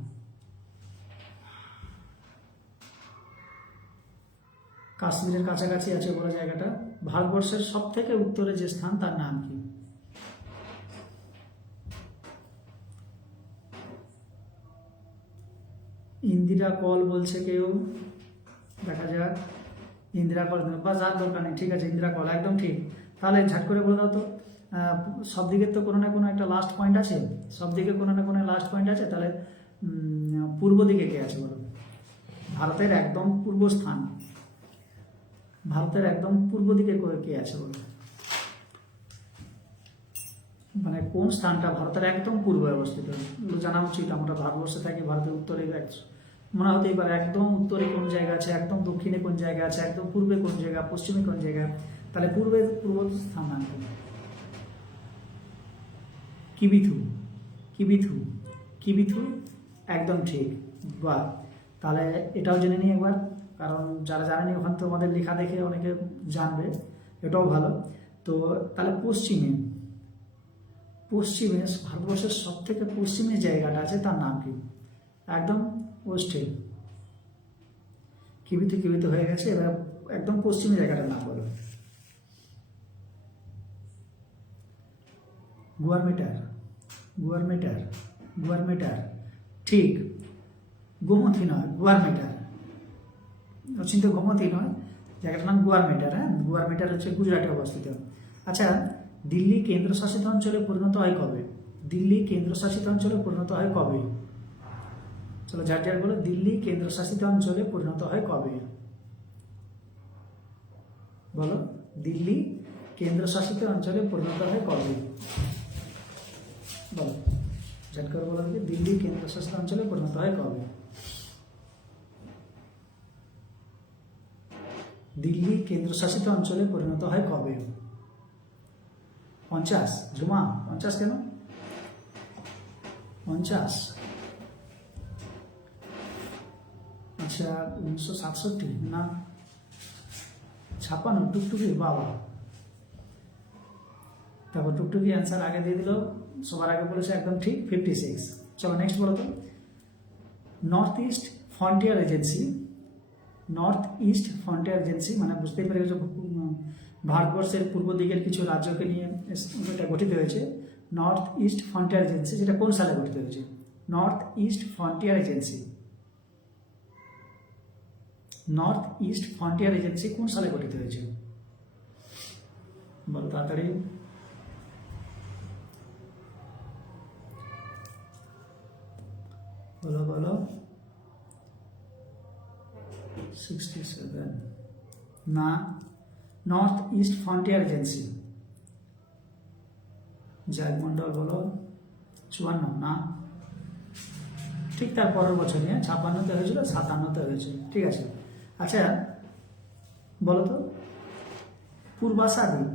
কাশ্মীরের কাছাকাছি আছে বলে জায়গাটা। ভারতবর্ষের সব থেকে উত্তরে যে স্থান তার নাম কি? ইন্দিরা কল বলছে কেউ, দেখা যাক। ইন্দিরা কল বা যার দরকার নেই, ঠিক আছে ইন্দিরা কল একদম ঠিক। তাহলে ঝাট করে বলে দাও তো, সব দিকের তো কোনো না কোনো একটা লাস্ট পয়েন্ট আছে, সব দিকে কোনো না কোনো লাস্ট পয়েন্ট আছে, তাহলে পূর্ব দিকে কে আছে বলো? ভারতের একদম পূর্ব স্থান, ভারতের একদম পূর্ব দিকে কে আছে বলো? মানে কোন স্থানটা ভারতের একদম পূর্বে অবস্থিত? এগুলো জানা উচিত। আমরা ভারতবর্ষে থাকি, ভারতের উত্তরে মনে হতেই পারে একদম উত্তরে কোন জায়গা আছে, একদম দক্ষিণে কোন জায়গা আছে, একদম পূর্বে কোন জায়গা, পশ্চিমে কোন জায়গা। তাহলে পূর্ব স্থান নাম কিবিথু। কিবিথু, কিবিথু একদম ঠিক। বাহ, তাহলে এটাও জেনে নিই একবার, কারণ যারা জানেনি ওখান তো আমাদের লেখা দেখে অনেকে জানবে, এটাও ভালো। তো তাহলে পশ্চিমে, পশ্চিমে ভারতবর্ষের সব থেকে পশ্চিমে জায়গাটা আছে তার নাম কি? একদম ওয়েস্টে। কিবিতে হয়ে গেছে, এবার একদম পশ্চিমে জায়গাটার নাম বলো। গুয়ারমেটার, গুয়ারমেটার, গুয়ারমেটার ঠিক। গোমতী নয়, গুয়ারমেটার। অচিন্ত গোমতী নয়, জায়গাটার নাম গুয়ারমেটার। হ্যাঁ গুয়ারমেটার হচ্ছে গুজরাটে অবস্থিত। আচ্ছা দিল্লি কেন্দ্রশাসিত অঞ্চলে পরিণত হয় কবে? দিল্লি কেন্দ্রশাসিত অঞ্চলে পরিণত হয় কবে? চলো ঝাড় বলো, দিল্লি কেন্দ্রশাসিত অঞ্চলে পরিণত হয় কবে? বলো দিল্লি কেন্দ্রশাসিত অঞ্চলে পরিণত হয় কবে? বলো ঝাট করে বলো, দিল্লি কেন্দ্রশাসিত অঞ্চলে পরিণত হয় কবে? দিল্লি কেন্দ্রশাসিত অঞ্চলে পরিণত হয় কবে? 50। ঝুমা 50 কেন? 50। আচ্ছা 1967 না 56? টুকটুকি বাবা, তারপর টুকটুকি অ্যান্সার আগে দিয়ে দিল, সবার আগে বলেছে একদম ঠিক 56। চলো নেক্সট বলো তো, north east frontier agency, north east frontier agency মানে বুঝতেই পেরে গেছো ভারতবর্ষের পূর্ব দিকের কিছু রাজ্যকে নিয়ে এটা গঠিত হয়েছে। নর্থ ইস্ট ফ্রন্টিয়ার এজেন্সি, যেটা কোন সালে গঠিত হয়েছে? North east frontier agency, north east frontier agency কোন সালে গঠিত হয়েছে? বলো তাড়াতাড়ি। বলো বলো। 67 না, নর্থ ইস্ট ফ্রন্টিয়ার এজেন্সি। জয়মন্ডল বলো 54 না, ঠিক তার পরের বছরই। 56তে হয়েছিল, 57তে হয়েছে, ঠিক আছে। আচ্ছা বলো তো, পূর্বাশা দ্বীপ,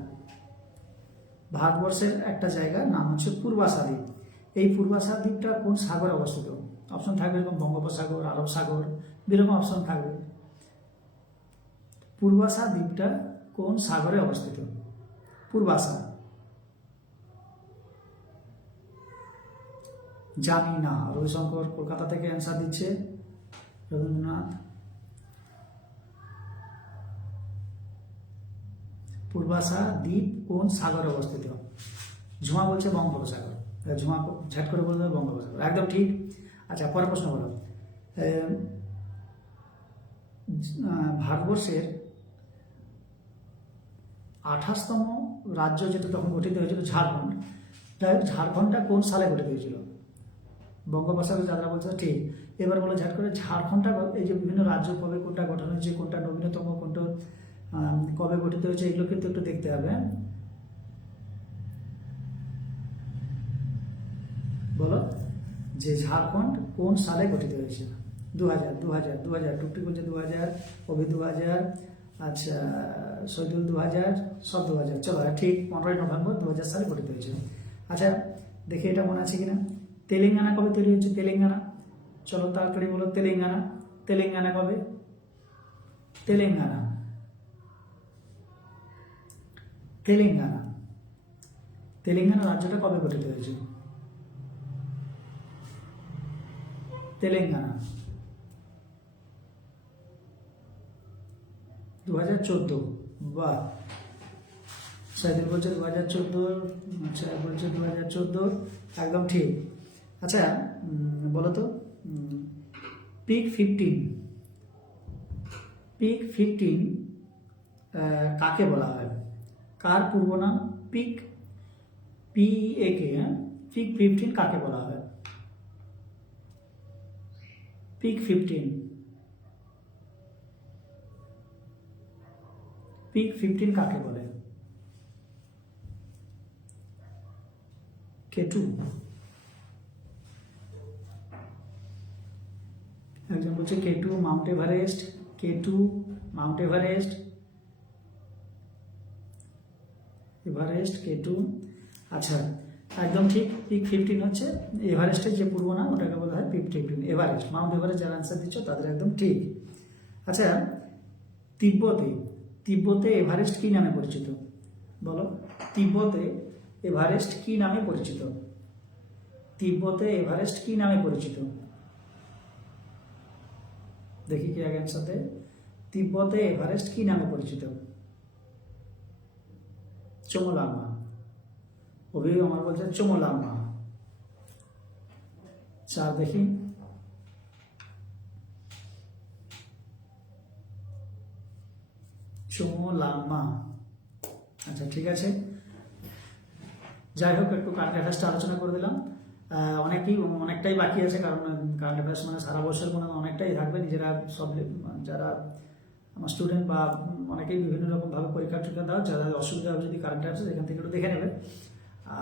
ভারতবর্ষের একটা জায়গার নাম হচ্ছে পূর্বাশা দ্বীপ। এই পূর্বাশা দ্বীপটা কোন সাগরে অবস্থিত? অপশন থাকবে এরকম বঙ্গোপসাগর, আরব সাগর, এরকম অপশন থাকবে। পূর্বাশা দ্বীপটা কোন সাগরে অবস্থিত? পূর্বাশা। জানি না। রবিশঙ্কর কলকাতা থেকে অ্যান্সার দিচ্ছে, রবীন্দ্রনাথ। পূর্বাশা দ্বীপ কোন সাগরে অবস্থিত? ঝুমা বলছে বঙ্গোপসাগর। ঝুমা ঝাট করে বলবে বঙ্গোপসাগর, একদম ঠিক। আচ্ছা পরের প্রশ্ন বলো, ভারতবর্ষের 28তম রাজ্য যেটা তখন গঠিত হয়েছিল ঝাড়খণ্ড, ঝাড়খণ্ডটা কোন সালে গঠিত হয়েছিল? বঙ্গোপসাগর যাত্রা বলছে ঠিক। এবার বলো ঝাট করে, ঝাড়খণ্ডটা এই যে বিভিন্ন রাজ্য কবে কোনটা গঠন হয়েছে, কোনটা নবীনতম, কোনটা কবে গঠিত হয়েছে, এগুলো কিন্তু একটু দেখতে হবে। বলো যে ঝাড়খণ্ড কোন সালে গঠিত হয়েছিল? 2000, 2000, 2000, টুকটি বলছে 2000, অভি 2000, আচ্ছা শহীদুল 2000, সব 2000। চলো ঠিক 15ই নভেম্বর 2000 সালে গঠিত হয়েছিল। আচ্ছা দেখি এটা মনে আছে কিনা। তেলেঙ্গানা কবে তৈরি হয়েছে? তেলেঙ্গানা, চলো তাড়াতাড়ি বলো। তেলেঙ্গানা, তেলেঙ্গানা কবে? তেলেঙ্গানা, তেলেঙ্গানা, তেলেঙ্গানা রাজ্যটা কবে গঠিত হয়েছিল? তেলেঙ্গানা 2014। বাহ, সাইদুল বলছে 2014, আচ্ছা বলছে 2014, একদম ঠিক। আচ্ছা বলো তো পিক 15, পিক 15 কাকে বলা হয়? কার পূর্ব নাম? পিক, PEAK, হ্যাঁ, পিক 15 কাকে বলা হয়? পিক 15, পিক 15 কাকে বলে? K2, একজন বলছে K2 Mount Everest, K2 Mount Everest, Everest K2। আচ্ছা একদম ঠিক, পিক 15 হচ্ছে এভারেস্টের যে পূর্ব নাম, ওটাকে বলা হয় পিক 15, এভারেস্ট, মাউন্ট এভারেস্ট। যারা অ্যান্সার দিচ্ছ তাদের একদম ঠিক। আচ্ছা তিব্বতে, তিব্বতে এভারেস্ট কি নামে পরিচিত? বলো, তিব্বতে এভারেস্ট কি নামে পরিচিত? তিব্বতে এভারেস্ট কি নামে পরিচিত? দেখি কি আগে অ্যান্সার দেয়। তিব্বতে এভারেস্ট কি নামে পরিচিত? চোমোলাংমা, অভি আমার বলছে চোমোলাংমা। 4 দেখি, চোমোলাংমা। আচ্ছা ঠিক আছে, যাই হোক একটু কারেন্ট অ্যাফেয়ার্সটা আলোচনা করে দিলাম। অনেকটাই বাকি আছে, কারণ কারেন্ট অ্যাফেয়ার্স মানে সারা বছর মনে অনেকটাই থাকবে। নিজেরা সব যারা আমার স্টুডেন্ট বা অনেকেই বিভিন্ন রকমভাবে পরীক্ষা টরীক্ষা দেওয়া, যারা অসুবিধা হবে যদি কারেন্ট অ্যাফেয়ার্স এখান থেকে একটু দেখে নেবে।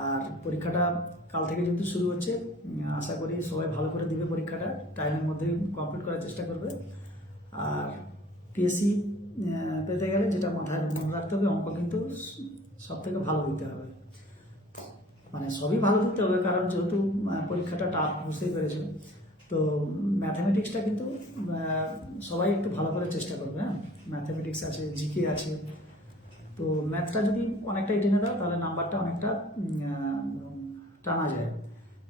আর পরীক্ষাটা কাল থেকে যেহেতু শুরু হচ্ছে, আশা করি সবাই ভালো করে দিবে পরীক্ষাটা, টাইমের মধ্যে কমপ্লিট করার চেষ্টা করবে। আর পিএসসি পেতে গেলে যেটা মাথায় মনে রাখতে হবে, অঙ্ক কিন্তু সব থেকে ভালো দিতে হবে। মানে সবই ভালো দিতে হবে, কারণ যেহেতু পরীক্ষাটা টাফ, বুঝতেই পেরেছো। তো ম্যাথামেটিক্সটা কিন্তু সবাই একটু ভালো করে চেষ্টা করবে। হ্যাঁ, ম্যাথামেটিক্স আছে, জিকে আছে। তো ম্যাথটা যদি অনেকটাই জেনে দাও তাহলে নাম্বারটা অনেকটা টানা যায়।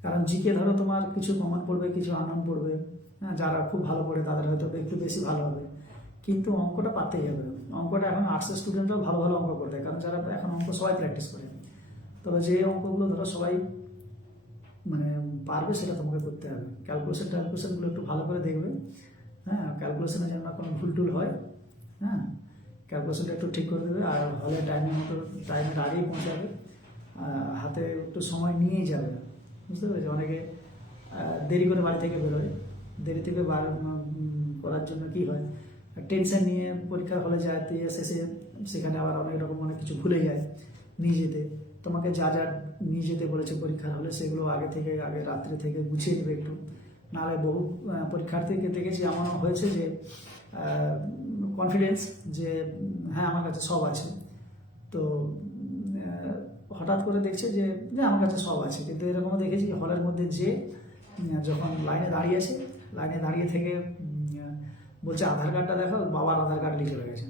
কারণ জিকে ধরো তোমার কিছু কমন পড়বে, কিছু আননোন পড়বে। হ্যাঁ, যারা খুব ভালো পড়ে তাদের হয়তো একটু বেশি ভালো হবে, কিন্তু অঙ্কটা পারতেই হবে। অঙ্কটা এখন আর্টসের স্টুডেন্টরাও ভালো ভালো অঙ্ক করতে, কারণ যারা এখন অঙ্ক সবাই প্র্যাকটিস করে। তবে যে অঙ্কগুলো ধরো সবাই মানে পারবে সেটা তোমাকে করতে হবে। ক্যালকুলেশনগুলো একটু ভালো করে দেখবে। হ্যাঁ, ক্যালকুলেশনে যেন না কোনো ভুল টুল হয়। হ্যাঁ, ক্যালকুলেশনটা একটু ঠিক করে দেবে। আর হলে টাইমের আগেই পৌঁছাবে, হাতে একটু সময় নিয়েই যাবে। বুঝতে পেরেছি, অনেকে দেরি করে বাড়ি থেকে বেরোয়। দেরি থেকে করার জন্য কি হয়, টেনশন নিয়ে পরীক্ষার হলে যায়, দিয়ে শেষে সেখানে আবার অনেক কিছু ভুলে যায় নিয়ে যেতে। তোমাকে যা যা নিয়ে যেতে বলেছে পরীক্ষার হলে, সেগুলো আগে রাত্রে থেকে গুছিয়ে নেবে একটু। নাহলে বহু পরীক্ষার্থীকে দেখেছি এমনও হয়েছে যে কনফিডেন্স যে হ্যাঁ আমার কাছে সব আছে, তো হঠাৎ করে দেখছে যে আমার কাছে সব আছে। কিন্তু এরকমও দেখেছি হলের মধ্যে যে যখন লাইনে দাঁড়িয়েছে, লাইনে দাঁড়িয়ে থেকে বলছে আধার কার্ডটা দেখো, বাবার আধার কার্ড নিয়ে চলে গেছে।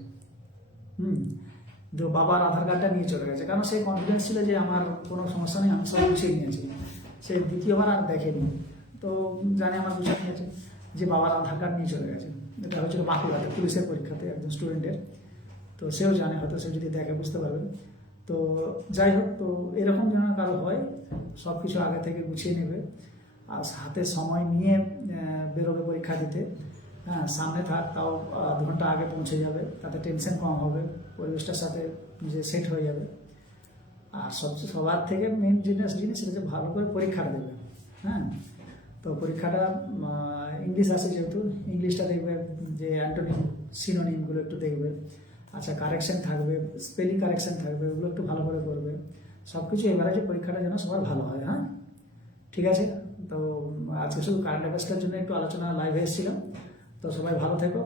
তো বাবার আধার কার্ডটা নিয়ে চলে গেছে, কারণ সে কনফিডেন্স ছিল যে আমার কোনো সমস্যা নেই, আমি সব গুছিয়ে নিয়েছি। সে দ্বিতীয়বার আর দেখেনি, তো জানে আমার গুছিয়ে নিয়েছে, যে বাবার আধার কার্ড নিয়ে চলে গেছে। এটা হচ্ছিল বাঁকুড়াতে পুলিশের পরীক্ষাতে একজন স্টুডেন্টের। তো সেও জানে, হয়তো সে যদি দেখে বুঝতে পারবে। তো যাই হোক, তো এরকম যেন কারো হয়, সব কিছু আগে থেকে গুছিয়ে নেবে আর হাতে সময় নিয়ে বেরোবে পরীক্ষা দিতে। হ্যাঁ, সামনে থাক, তাও 2 ঘন্টা আগে পৌঁছে যাবে, তাতে টেনশন কম হবে, পরিবেশটার সাথে নিজে সেট হয়ে যাবে। আর সবার থেকে মেন জিনিস সেটা যে ভালো করে পরীক্ষাটা দেবে। হ্যাঁ, তো পরীক্ষাটা ইংলিশ আছে যেহেতু, ইংলিশটা দেখবে যে অ্যান্টোনিম সিনোনিমগুলো একটু দেখবে। আচ্ছা, কারেকশন থাকবে, স্পেলিং কারেকশন থাকবে, ওগুলো একটু ভালো করে করবে। সব কিছু এবারে যে পরীক্ষাটা যেন সবার ভালো হয়। হ্যাঁ, ঠিক আছে, তো আজকে শুধু কারেন্ট অ্যাফেয়ার্সটার জন্য একটু আলোচনা লাইভে এসেছিলাম। তো সবাই ভালো থেকো,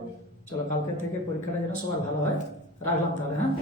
চলো কালকের থেকে পরীক্ষাটা যেন সবার ভালো হয়। রাখলাম তাহলে, হ্যাঁ।